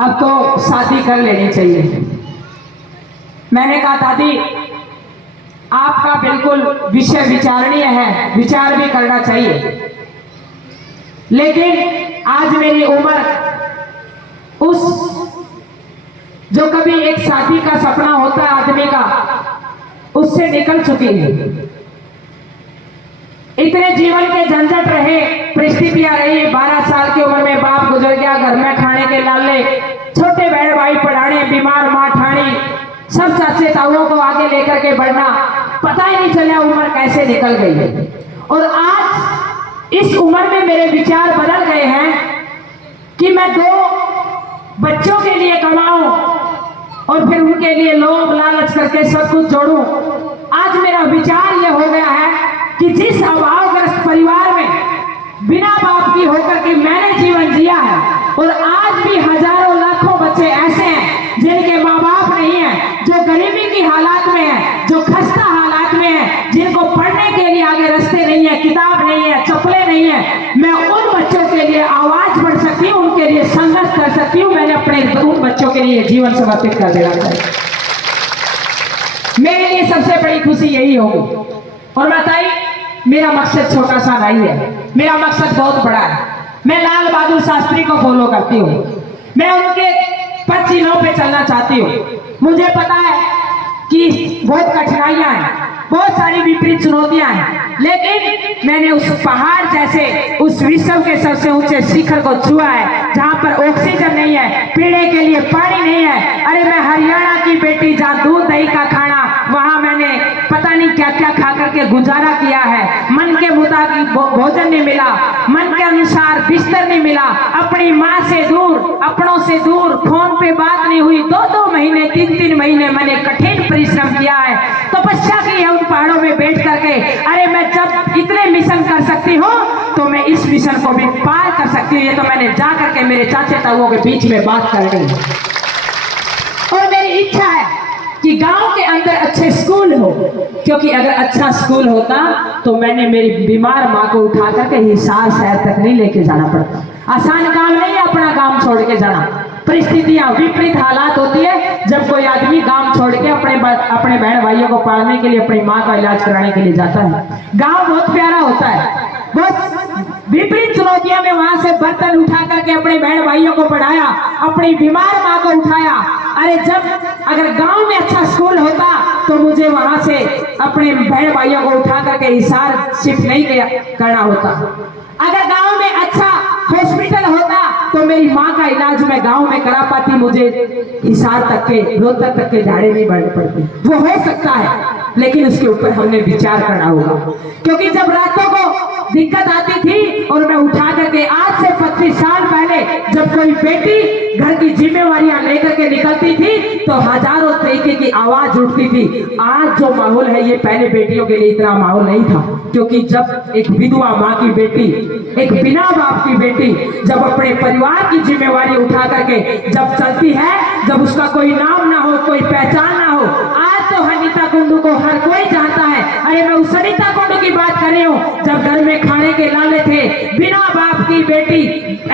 अब तो शादी कर लेनी चाहिए। मैंने कहा दादी आपका बिल्कुल विषय विचारणीय है, विचार भी करना चाहिए, लेकिन आज मेरी उम्र उस जो कभी एक शादी का सपना होता है आदमी का, उससे निकल चुकी है। इतने जीवन के झंझट रहे, परिस्थितियां रही। 12 साल की उम्र में बाप गुजर गया, घर में खाने के लाले, छोटे बहन भाई पढ़ाने, बीमार माँ ठाणी, सब चाचे ताऊओं को आगे लेकर के बढ़ना, पता ही नहीं चला उम्र कैसे निकल गई। और आज इस उम्र में मेरे विचार बदल गए हैं कि मैं 2 बच्चों के लिए कमाऊं और फिर उनके लिए लोभ लालच करके सब कुछ जोड़ूं। आज मेरा विचार यह हो गया है कि जिस अभावग्रस्त परिवार में बिना बाप की होकर के मैंने जीवन जिया है, और आज भी हजारों लाखों बच्चे ऐसे हैं जिनके माँ बाप नहीं है, जो गरीबी की हालात में है, जो खस्ता हालात में है, जिनको पढ़ने के लिए आगे रास्ते नहीं है, किताब नहीं है, चप्पलें नहीं है, मैं उन बच्चों के लिए आवाज बढ़ सकती हूँ, उनके लिए संघर्ष कर सकती हूँ। मैंने अपने उन बच्चों के लिए जीवन समर्पित कर देना चाहिए। मेरे लिए सबसे बड़ी खुशी यही होगी। और बताइए, मेरा मकसद छोटा सा नहीं है, मेरा मकसद बहुत बड़ा है। मैं लाल बहादुर शास्त्री को फॉलो करती हूँ, मैं उनके पचिलों पे चलना चाहती हूँ। मुझे पता है कि बहुत कठिनाइयां हैं, बहुत सारी विपरीत चुनौतियां हैं, लेकिन मैंने उस पहाड़ जैसे उस विश्व के सबसे ऊंचे शिखर को छुआ है, जहां पर ऑक्सीजन नहीं है, पीने के लिए पानी नहीं है। अरे मैं हरियाणा की बेटी, जहाँ दूध दही का खाना, वहां मैंने पता नहीं क्या क्या खा करके गुजारा किया है। मन के मुताबिक भोजन नहीं मिला, मन के अनुसार बिस्तर नहीं मिला, अपनी माँ से दूर, अपनों से दूर, फोन पे बात नहीं हुई, 2-2 महीने 3-3 महीने मैंने कठिन परिश्रम किया है, तपस्या की है उन पहाड़ों में बैठ करके। अरे मैं जब इतने मिशन कर सकती हूँ तो मैं इस मिशन को भी पार कर सकती हूँ। ये तो मैंने जा करके मेरे चाचे ताऊओं के बीच में बात कर ली। और मेरी इच्छा है कि गांव के अंदर अच्छे स्कूल हो, क्योंकि अगर अच्छा स्कूल होता तो मैंने मेरी बीमार माँ को उठा करके हिसार शहर तक नहीं लेके जाना पड़ता। आसान काम नहीं है अपना गांव छोड़ के जाना। परिस्थितियां विपरीत हालात होती है जब कोई आदमी गांव छोड़ के अपने बहन भाइयों को पालने के लिए, अपनी माँ का इलाज कराने के लिए जाता है। गांव बहुत प्यारा होता है, बहुत विपरीत चुनौतियों में वहां से बर्तन उठा करके अपने बहन भाइयों को पढ़ाया, अपनी बीमार माँ को उठाया। अरे अगर गांव में अच्छा स्कूल होता तो मुझे वहां से अपने बहन भाइयों को उठा करके हिसार शिफ्ट नहीं करना होता। अगर गांव में अच्छा हॉस्पिटल होता तो मेरी माँ का इलाज मैं गांव में करा पाती, मुझे हिसार तक के, रोहतक तक के झाड़े नहीं बढ़ने पड़ते। वो हो सकता है, लेकिन उसके ऊपर हमने विचार करना होगा। क्योंकि जब रातों को दिक्कत आती थी और मैं उठा करके, आज से 25 साल पहले जब कोई बेटी घर की जिम्मेवारियां लेकर के निकलती थी तो हजारों तरीके की आवाज उठती थी। आज जो माहौल है ये पहले बेटियों के लिए इतना माहौल नहीं था, क्योंकि जब एक विधवा माँ की बेटी, एक बिना बाप की बेटी जब अपने परिवार की जिम्मेवारी उठा करके जब चलती है, जब उसका कोई नाम ना हो, कोई पहचान ना हो। आज तो अनीता कुंडू को हर कोई जानता है। अरे मैं उस अनीता कुंडू की बात कर रही हूँ जब घर में खाने के लाले थे, बिना बाप की बेटी,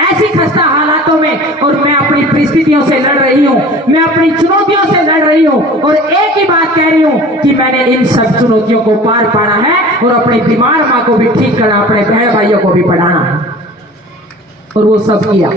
ऐसी खस्ता हालातों में, और मैं अपनी परिस्थितियों से लड़ रही हूँ, मैं अपनी चुनौतियों से लड़ रही हूँ, और एक ही बात कह रही हूँ कि मैंने इन सब चुनौतियों को पार पाना है और अपनी बीमार माँ को भी ठीक करना, अपने बहन भाइयों को भी पढ़ाना है। और वो सब किया,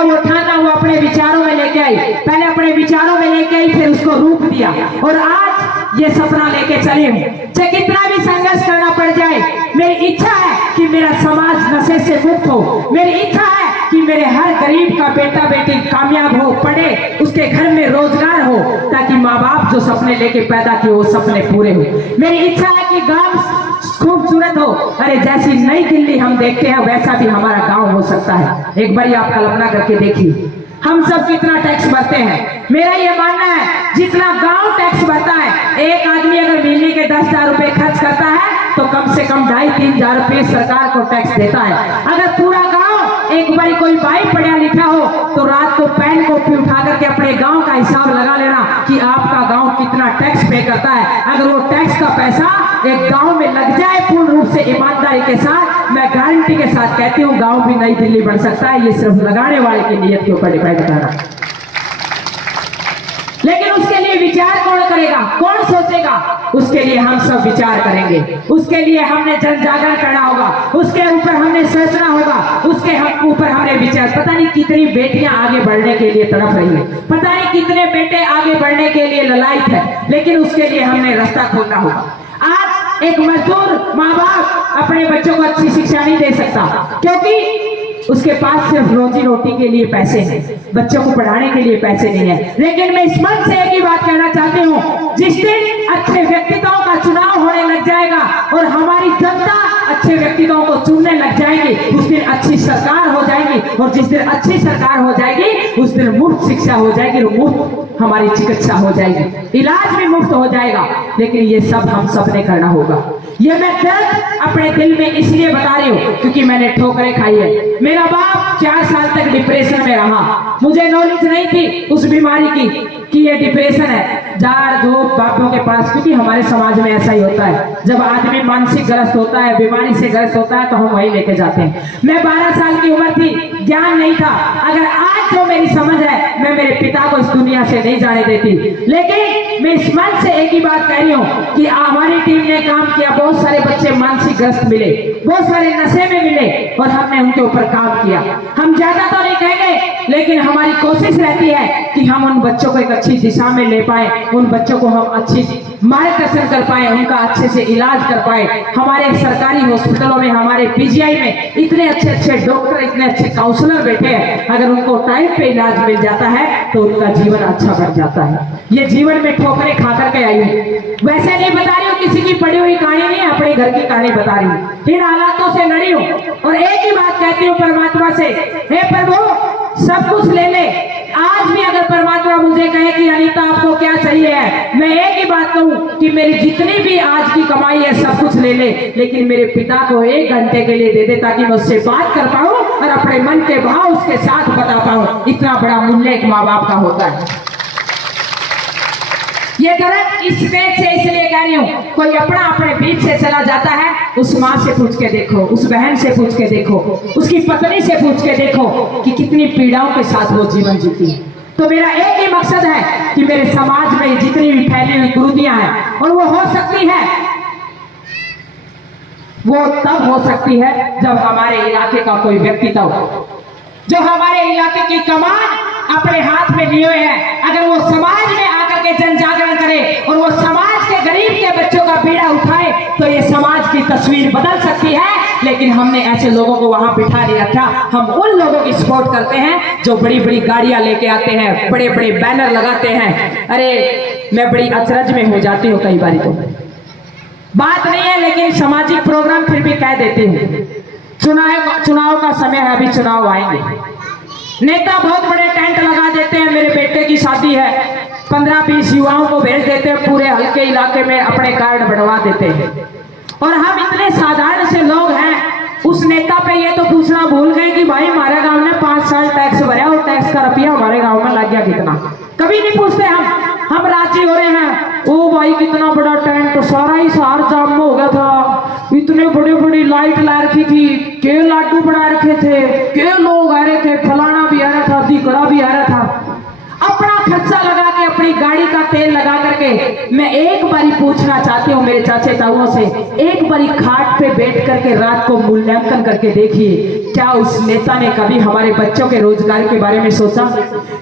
वो ठाना, वो अपने विचारों में लेके आई, पहले अपने विचारों में लेके आई, फिर उसको रूप दिया, और आज ये सपना लेके चली हूँ। चाहे कितना भी संघर्ष करना पड़ जाए, मेरी इच्छा है कि मेरा समाज नशे से मुक्त हो। मेरी इच्छा है कि मेरे हर गरीब का बेटा बेटी कामयाब हो, पढ़े, उसके घर में रोजगार हो, ताकि माँ बाप जो सपने लेके पैदा किए वो सपने पूरे हो। मेरी इच्छा है कि गांव खूबसूरत हो। अरे जैसी नई दिल्ली हम देखते हैं वैसा भी हमारा गांव हो सकता है। एक बार आप कल्पना करके देखिए, हम सब कितना टैक्स भरते हैं। मेरा ये मानना है जितना गांव टैक्स भरता है, एक आदमी अगर महीने के 10,000 रुपए खर्च करता है तो कम से कम 2,500-3,000 रुपए सरकार को टैक्स देता है। अगर पूरा गांव, एक बार कोई भाई पढ़ा लिखा हो तो रात को पेन कॉपी उठा करके अपने गांव का हिसाब लगा लेना कि आपका गांव कितना टैक्स पे करता है। अगर वो टैक्स का पैसा एक गांव में लग जाए पूर्ण रूप से ईमानदारी के साथ, मैं गारंटी के साथ कहती हूँ गांव भी नई दिल्ली बन सकता है। ये सिर्फ लगाने वाले की नीयत के ऊपर डिपेंड कर रहा है। लेकिन उसके लिए विचार कौन करेगा, कौन सोचेगा? उसके लिए हम सब विचार करेंगे, उसके लिए हमने जन जागरण करना होगा, उसके ऊपर हमने सोचना होगा, उसके ऊपर हमने विचार। पता नहीं कितनी बेटियां आगे बढ़ने के लिए तड़प रही है, पता नहीं कितने बेटे आगे बढ़ने के लिए ललायत है, लेकिन उसके लिए हमने रास्ता खोलना होगा। आज एक मजदूर माँ बाप अपने बच्चों को अच्छी शिक्षा नहीं दे सकता, क्योंकि उसके पास सिर्फ रोजी रोटी के लिए पैसे हैं, बच्चों को पढ़ाने के लिए पैसे नहीं है। लेकिन मैं इस मन से एक ही बात कहना चाहती हूँ, जिस दिन अच्छे व्यक्तित्वों का चुनाव होने लग जाएगा और हमारी जनता अच्छे व्यक्तित्वों को चुनने लग जाएगी, उस दिन अच्छी सरकार हो जाएगी, और जिस दिन अच्छी सरकार हो जाएगी उस दिन मुफ्त शिक्षा हो जाएगी, और मुफ्त हमारी चिकित्सा हो जाएगी, इलाज भी मुफ्त हो जाएगा। लेकिन ये सब हम सब ने करना होगा। ये मैं दर्द अपने दिल में इसलिए बता रही हूँ क्योंकि मैंने ठोकरें खाई है। मेरा बाप 4 साल तक डिप्रेशन में रहा, मुझे नॉलेज नहीं थी उस बीमारी की कि ये डिप्रेशन है। झाड़ धूप बापों के पास, क्योंकि हमारे समाज में ऐसा ही होता है। जब आदमी मानसिक ग्रस्त होता है, बीमारी से ग्रस्त होता है, तो हम वही लेके जाते हैं। मैं 12 साल की उम्र थी, ज्ञान नहीं था। अगर आज जो मेरी समझ है, मैं मेरे पिता को इस दुनिया से नहीं जाने देती। लेकिन मैं इस मन से एक ही बात कह रही हूँ कि हमारी टीम ने काम किया, बहुत सारे बच्चे मानसिक ग्रस्त मिले, बहुत सारे नशे में मिले, और हमने उनके ऊपर काम किया। हम ज्यादा तो नहीं कहेंगे, लेकिन हमारी कोशिश रहती है कि हम उन बच्चों को एक अच्छी दिशा में ले पाए, उन बच्चों को हम अच्छी मार्गदर्शन कर पाए, उनका अच्छे से इलाज कर पाए। हमारे सरकारी हॉस्पिटलों में, हमारे पीजीआई में इतने अच्छे अच्छे डॉक्टर, इतने अच्छे काउंसलर बैठे हैं। अगर उनको टाइम पे इलाज मिल जाता है तो उनका जीवन अच्छा बन जाता है। ये जीवन में ठोकरें खा करके आई हूँ, वैसे नहीं बता रही हूँ, किसी की पड़ी हुई कहानी नहीं, अपने घर की कहानी बता रही हूँ। इन हालातों से लड़ी हूँ और एक ही बात कहती हूँ परमात्मा से, हे प्रभु सब कुछ ले ले। आज भी अगर परमात्मा मुझे कहे कि अनीता आपको क्या चाहिए है, मैं एक ही बात कहूँ कि मेरी जितनी भी आज की कमाई है सब कुछ ले ले, लेकिन मेरे पिता को 1 घंटे के लिए दे दे, ताकि मैं उससे बात कर पाऊँ और अपने मन के भाव उसके साथ बता पाऊँ। इतना बड़ा मूल्य एक माँ बाप का होता है। ये गलत इस पेज से इसलिए कह रही हूँ, कोई अपने बीच से चला जाता है, उस माँ से पूछ के देखो, उस बहन से पूछ के देखो, उसकी पत्नी से पूछ के देखो कि कितनी पीड़ाओं के साथ वो जीवन जीती है। तो मेरा एक ही मकसद है कि मेरे समाज में जितनी भी फैली हुई कुरीतियां हैं, और वो हो सकती है, वो तब हो सकती है जब हमारे इलाके का कोई व्यक्तित्व जो हमारे इलाके की कमान अपने हाथ में लिए हुए हैं, अगर वो समाज में आकर के जन जागरण करे और वो समाज के गरीब के बच्चों का बीड़ा उठाए, तो ये समाज की तस्वीर बदल सकती है। लेकिन हमने ऐसे लोगों को वहां बिठा नहीं रखा। हम उन लोगों की सपोर्ट करते हैं जो बड़ी बड़ी गाड़ियां लेके आते हैं, बड़े बड़े बैनर लगाते हैं। अरे मैं बड़ी अचरज में हो जाती हूँ कई बार, तो बात नहीं है, लेकिन सामाजिक प्रोग्राम फिर भी कह देती हूँ। चुनाव का समय है, अभी चुनाव आएंगे, नेता बहुत बड़े टेंट लगा देते हैं। मेरे बेटे की शादी है, 15-20 युवाओं को भेज देते हैं, पूरे हल्के इलाके में अपने कार्ड बढ़वा देते हैं। और हम इतने साधारण से लोग हैं, उस नेता पे ये तो पूछना भूल गए कि भाई हमारे गांव ने 5 साल टैक्स भरा और टैक्स का रुपया हमारे गांव में लग गया कितना। कभी नहीं पूछते हम राजी हो रहे हैं। ओ भाई कितना बड़ा टेंट, सारा ही शहर जाम में हो गया था, इतने बड़ी बड़ी लाइट ला रखी थी, के लाडू बना रखे थे, के लोग आ रहे थे, फलाना भी आ रहा था, दिकड़ा भी आ रहा था। अपना खर्चा लगा के, अपनी गाड़ी का तेल लगा करके, मैं एक बारी पूछना चाहती हूँ मेरे चाचे ताऊओं से, एक बारी खाट पे बैठ करके रात को मूल्यांकन करके देखिए, क्या उस नेता ने कभी हमारे बच्चों के रोजगार के बारे में सोचा?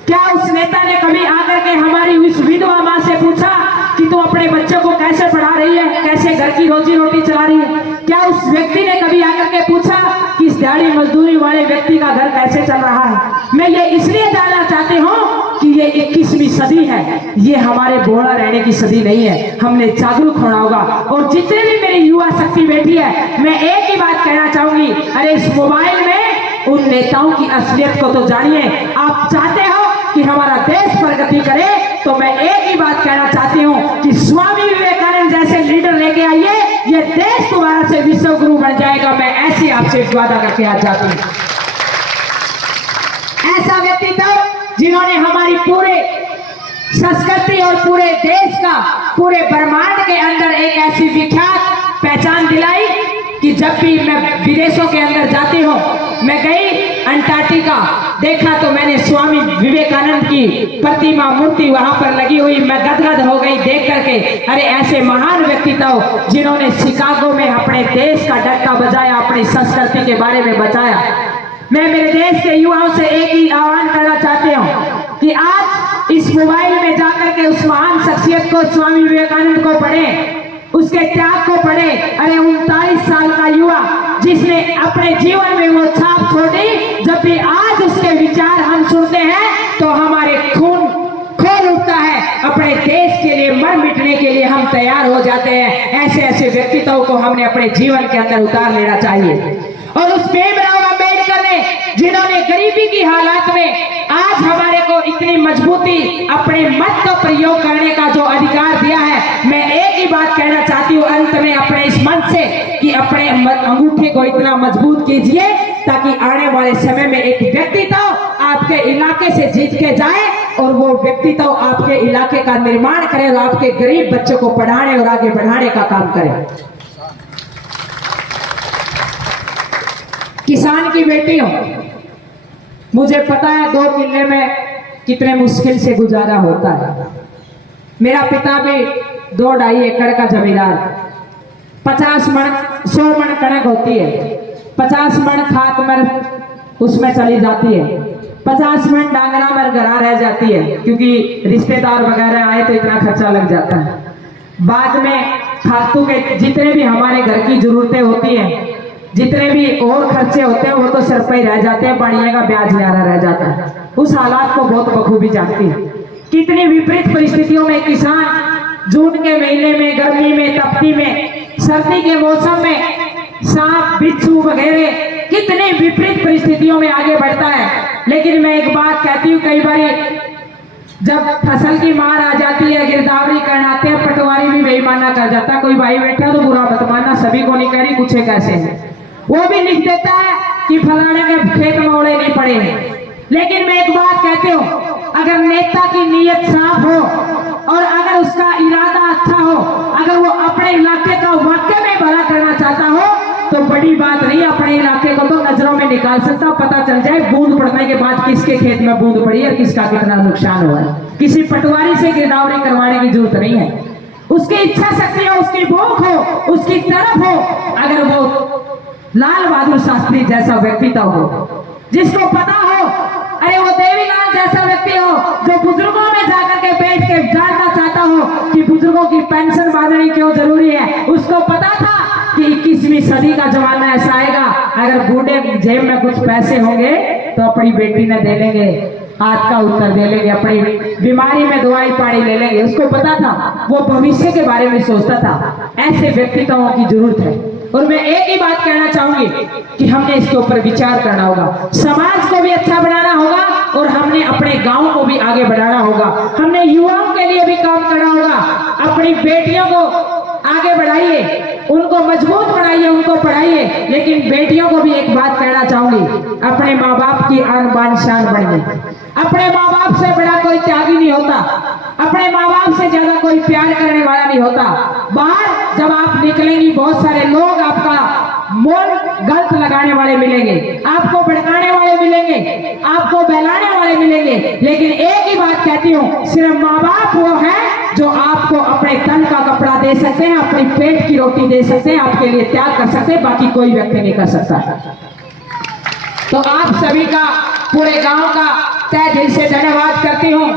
क्या उस नेता ने कभी आकर के हमारी उस विधवा माँ से पूछा कि तू अपने बच्चों को कैसे पढ़ा रही है, कैसे घर की रोजी रोटी चला रही है? क्या उस व्यक्ति ने कभी आकर के पूछा कि इस दिहाड़ी मजदूरी वाले व्यक्ति का घर कैसे चल रहा है? मैं ये इसलिए जानना चाहती हूँ कि ये 21वीं सदी है, ये हमारे बोला रहने की सदी नहीं है। हमने जागरूक होना होगा। और जितने भी मेरी युवा शक्ति बैठी है, मैं एक ही बात कहना चाहूंगी, अरे इस मोबाइल में उन नेताओं की असलियत को तो जानिए। आप चाहते हो कि हमारा देश प्रगति करे, तो मैं एक ही बात कहना चाहती हूँ कि स्वामी विवेकानंद जैसे लीडर लेके आइए, ये देश दोबारा से विश्व गुरु बन जाएगा। मैं ऐसी आपसे वादा करके आज जाती हूँ। ऐसा व्यक्तित्व जिन्होंने हमारी पूरे संस्कृति और पूरे देश का, पूरे ब्रह्मांड के अंदर एक ऐसी विख्यात पहचान दिलाई कि जब भी मैं विदेशों के अंदर जाती हूँ, मैं गई अंटार्कटिका, देखा तो मैंने स्वामी विवेकानंद की प्रतिमा मूर्ति वहां पर लगी हुई, मैं गदगद हो गई देख करके। अरे ऐसे महान व्यक्तित्व जिन्होंने शिकागो में अपने देश का डंका बजाया, अपनी संस्कृति के बारे में बताया। मैं मेरे देश के युवाओं से एक ही आह्वान करना चाहती हूँ कि आज इस मोबाइल में जाकर के उस महान शख्सियत को, स्वामी विवेकानंद को पढ़ें, उसके त्याग को पढ़ें। अरे 39 साल का युवा जिसने अपने जीवन में वो छाप छोड़ी, जब भी आज उसके विचार हम सुनते हैं तो हमारे खून खोल उठता है। अपने देश के लिए मर मिटने के लिए हम तैयार हो जाते हैं। ऐसे ऐसे व्यक्तित्व को हमने अपने जीवन के अंदर उतार लेना चाहिए। और उस भीमराव अम्बेडकर ने, जिन्होंने गरीबी की हालात में आज हमारे को इतनी मजबूती, अपने मत का प्रयोग करने का जो अधिकार दिया है, मैं एक ही बात कहना चाहती हूँ अंत में अपने इस मंच से कि अपने अंगूठे को इतना मजबूत कीजिए ताकि आने वाले समय में एक व्यक्तित्व आपके इलाके से जीत के जाए और वो व्यक्तित्व आपके इलाके का निर्माण करे और आपके गरीब बच्चों को पढ़ाने और आगे बढ़ाने का काम करे। किसान की बेटी हूं, मुझे पता है 2 किले में कितने मुश्किल से गुजारा होता है। मेरा पिता भी 2-2.5 एकड़ का जमींदार, 50 मन 100 मन कणक होती है, 50 मन खाद मर उसमें चली जाती है, 50 मन डांगरा मर घरा रह जाती है, क्योंकि रिश्तेदार वगैरह आए तो इतना खर्चा लग जाता है। बाद में फालतू के जितने भी हमारे घर की जरूरतें होती हैं, जितने भी और खर्चे होते हैं, वो तो सिर पे ही रह जाते हैं, बढ़िया का ब्याज न्यारा रह जाता है। उस हालात को बहुत बखूबी जानती है। कितनी विपरीत परिस्थितियों में किसान जून के महीने में, गर्मी में, तपती में, सर्दी के मौसम में सांप बिच्छू वगैरह कितने विपरीत परिस्थितियों में आगे बढ़ता है। लेकिन मैं एक बात कहती हूँ, कई बार जब फसल की मार आ जाती है, गिरदावरी करनाते हैं, पटवारी भी बेईमाना कर जाता है। कोई भाई बैठा तो बुरा मत मानना, सभी को नहीं कह रही, कुछ एक ऐसे हैं वो भी लिख देता है कि फलाने के खेत में ओले नहीं पड़े हैं। लेकिन मैं एक बात कहती हूँ, अगर नेता की नीयत साफ हो और अगर उसका इरादा अच्छा हो, अगर वो अपने इलाके का वाकई में भला करना चाहता हो, तो बड़ी बात नहीं, अपने इलाके को तो नजरों में निकाल सकता, पता चल जाए बूंद पड़ने के बाद किसके खेत में बूंद पड़ी है, किसका कितना नुकसान हुआ है। किसी पटवारी से गिरदावरी करवाने की जरूरत नहीं है। उसकी इच्छा शक्ति हो, उसकी भूख हो, उसकी तरफ हो, अगर वो लाल बहादुर शास्त्री जैसा व्यक्तित्व हो, जिसको पता हो, अरे वो देवीलाल जैसा व्यक्ति हो, जो बुजुर्गों में जाकर के बैठ के जानना चाहता हो कि बुजुर्गों की पेंशन बांधनी क्यों जरूरी है। उसको पता था कि 21वीं सदी का जमाना ऐसा आएगा, अगर बूढ़े जेब में कुछ पैसे होंगे तो अपनी बेटी ने दे लेंगे, हाथ का उत्तर दे लेंगे, अपनी बीमारी में दवाई पानी ले लेंगे। उसको पता था, वो भविष्य के बारे में सोचता था। ऐसे व्यक्तित्वों की जरूरत है। और मैं एक ही बात कहना चाहूंगी कि हमने इसके ऊपर विचार करना होगा, समाज को भी अच्छा बनाना होगा और हमने अपने गांव को भी आगे बढ़ाना होगा। हमने युवाओं के लिए भी काम करना होगा। अपनी बेटियों को आगे बढ़ाइए, उनको मजबूत बनाइए, उनको पढ़ाइए। लेकिन बेटियों को भी एक बात कहना चाहूंगी, अपने माँ बाप की आन बान शान बनिए। अपने माँ बाप से बड़ा कोई त्यागी नहीं होता, अपने माँ बाप से ज्यादा कोई प्यार करने वाला नहीं होता। बाहर जब आप निकलेंगी, बहुत सारे लोग आपका मोल गलत लगाने वाले मिलेंगे, आपको भड़काने वाले मिलेंगे, आपको बहलाने वाले मिलेंगे। लेकिन एक ही बात कहती हूँ, सिर्फ माँ बाप वो है जो आपको अपने तन का कपड़ा दे सकते हैं, अपनी पेट की रोटी दे सकते हैं, आपके लिए त्याग कर सकते हैं, बाकी कोई व्यक्ति नहीं कर सकता। तो आप सभी का, पूरे गांव का तहे दिल से धन्यवाद करती हूँ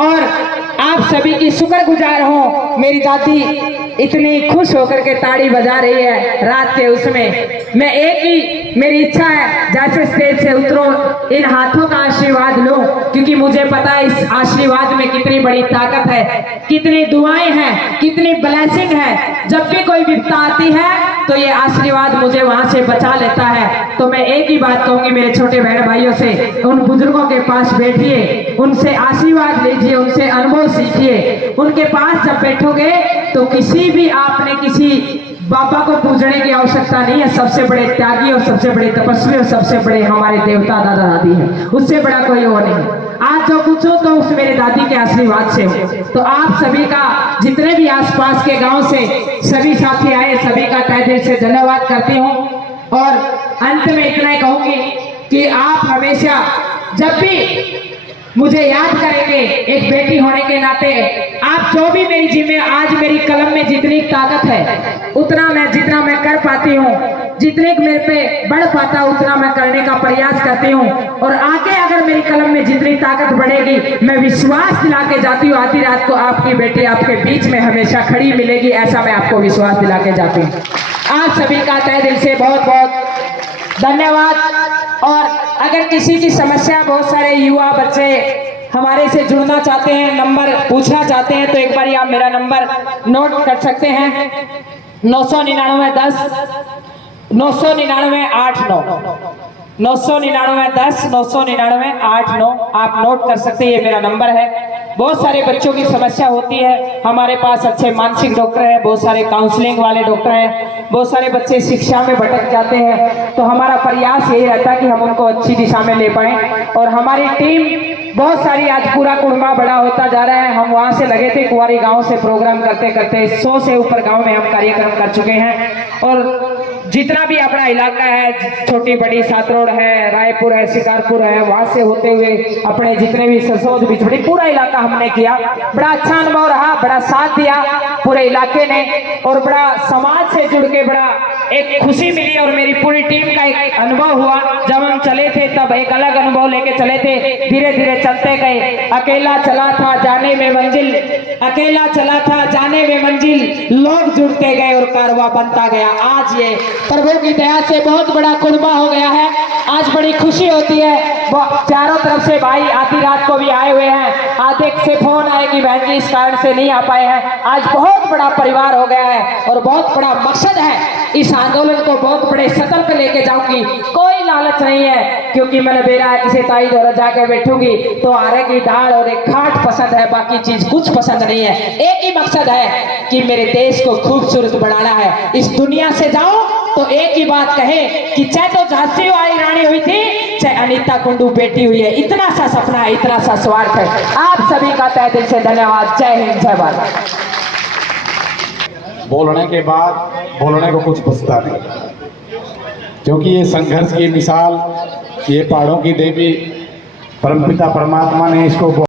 और आप सभी की शुक्रगुजार हूँ। मेरी दादी इतनी खुश होकर के ताड़ी बजा रही है रात के उसमें। मैं एक ही मेरी इच्छा है, जैसे स्टेज से उतरो इन हाथों का आशीर्वाद लो, क्योंकि मुझे पता है इस आशीर्वाद में कितनी बड़ी ताकत है, कितनी दुआएं हैं, कितनी ब्लेसिंग है। जब भी कोई विपदा आती है तो ये आशीर्वाद मुझे वहां से बचा लेता है। तो मैं एक ही बात कहूंगी मेरे छोटे बहन भाइयों से, उन बुजुर्गों के पास बैठिए, उनसे आशीर्वाद लीजिए, उनसे अनुभव सीखिए। उनके पास जब बैठोगे तो किसी भी आपने किसी बाबा को पूजने की आवश्यकता नहीं है। सबसे बड़े त्यागी और सबसे बड़े तपस्वी और सबसे बड़े हमारे देवता दादा दादी हैं, उससे बड़ा कोई और नहीं। आज जो कुछ हो तो उस मेरे दादी के आशीर्वाद से हो। तो आप सभी का, जितने भी आसपास के गांव से सभी साथी आए, सभी का तहे दिल से धन्यवाद करती हूँ। और अंत में इतना ही कहूंगी कि आप हमेशा जब भी मुझे याद करेंगे एक बेटी होने के नाते, आप जो भी मेरी जिम्मे, आज मेरी कलम में जितनी ताकत है उतना मैं, जितना मैं कर पाती हूँ, जितने मेरे पे बढ़ पाता उतना मैं करने का प्रयास करती हूँ। और आगे अगर मेरी कलम में जितनी ताकत बढ़ेगी, मैं विश्वास दिला के जाती हूँ, आधी रात को आपकी बेटी आपके बीच में हमेशा खड़ी मिलेगी, ऐसा मैं आपको विश्वास दिला के जाती हूँ। आप सभी का तहे दिल से बहुत बहुत धन्यवाद। और अगर किसी की समस्या, बहुत सारे युवा बच्चे हमारे से जुड़ना चाहते हैं, नंबर पूछना चाहते हैं, तो एक बार आप मेरा नंबर नोट कर सकते हैं, 999 10 999 89। 99910 99989 आप नोट कर सकते हैं, ये मेरा नंबर है। बहुत सारे बच्चों की समस्या होती है, हमारे पास अच्छे मानसिक डॉक्टर हैं, बहुत सारे काउंसलिंग वाले डॉक्टर हैं, बहुत सारे बच्चे शिक्षा में भटक जाते हैं, तो हमारा प्रयास यही रहता है कि हम उनको अच्छी दिशा में ले पाएं। और हमारी टीम बहुत सारी, आज पूरा कुड़मा बड़ा होता जा रहा है। हम वहाँ से लगे थे कुंवारी गांव से प्रोग्राम करते करते 100 से ऊपर गांव में हम कार्यक्रम कर चुके हैं। और जितना भी अपना इलाका है, छोटी बड़ी सातरोड है, रायपुर है, शिकारपुर है, वहाँ से होते हुए अपने जितने भी सरसोद बिछड़ी पूरा इलाका हमने किया। बड़ा अच्छा अनुभव रहा, बड़ा साथ दिया पूरे इलाके ने, और बड़ा समाज से जुड़ के बड़ा एक खुशी मिली। और मेरी पूरी टीम का एक अनुभव हुआ, जब हम चले थे तब एक अलग अनुभव लेके चले थे, धीरे धीरे चलते गए। अकेला चला था जाने में मंजिल, अकेला चला था जाने में मंजिल, लोग जुड़ते गए और कारवां बनता गया। आज ये प्रभु की दया से बहुत बड़ा कुर्बा हो गया है। आज बड़ी खुशी होती है, चारों तरफ से भाई आधी रात को भी आए हुए हैं, आधे से फोन आए कि बहन जी इस कारण से नहीं आ पाए हैं। आज बहुत बड़ा परिवार हो गया है और बहुत बड़ा मकसद है। इस आंदोलन को बहुत बड़े सतर पे लेके जाऊंगी, कोई लालच नहीं है, क्योंकि मैंने बेरा किसी ताई द्वारा जाके बैठूंगी तो आरे की दाल और एक खाट पसंद है, बाकी चीज कुछ पसंद नहीं है। एक ही मकसद है कि मेरे देश को खूबसूरत बनाना है। इस दुनिया से जाऊं तो एक ही बात कहे कि चाहे तो झांसी वाली रानी हुई थी, चाहे अनीता कुंडू बेटी हुई है, इतना सा सपना है, इतना सा स्वार्थ है। आप सभी का तहे दिल से धन्यवाद। जय हिंद, जय भारत। बोलने के बाद बोलने को कुछ बचता नहीं, क्योंकि ये संघर्ष की मिसाल, ये पहाड़ों की देवी परमपिता परमात्मा ने इसको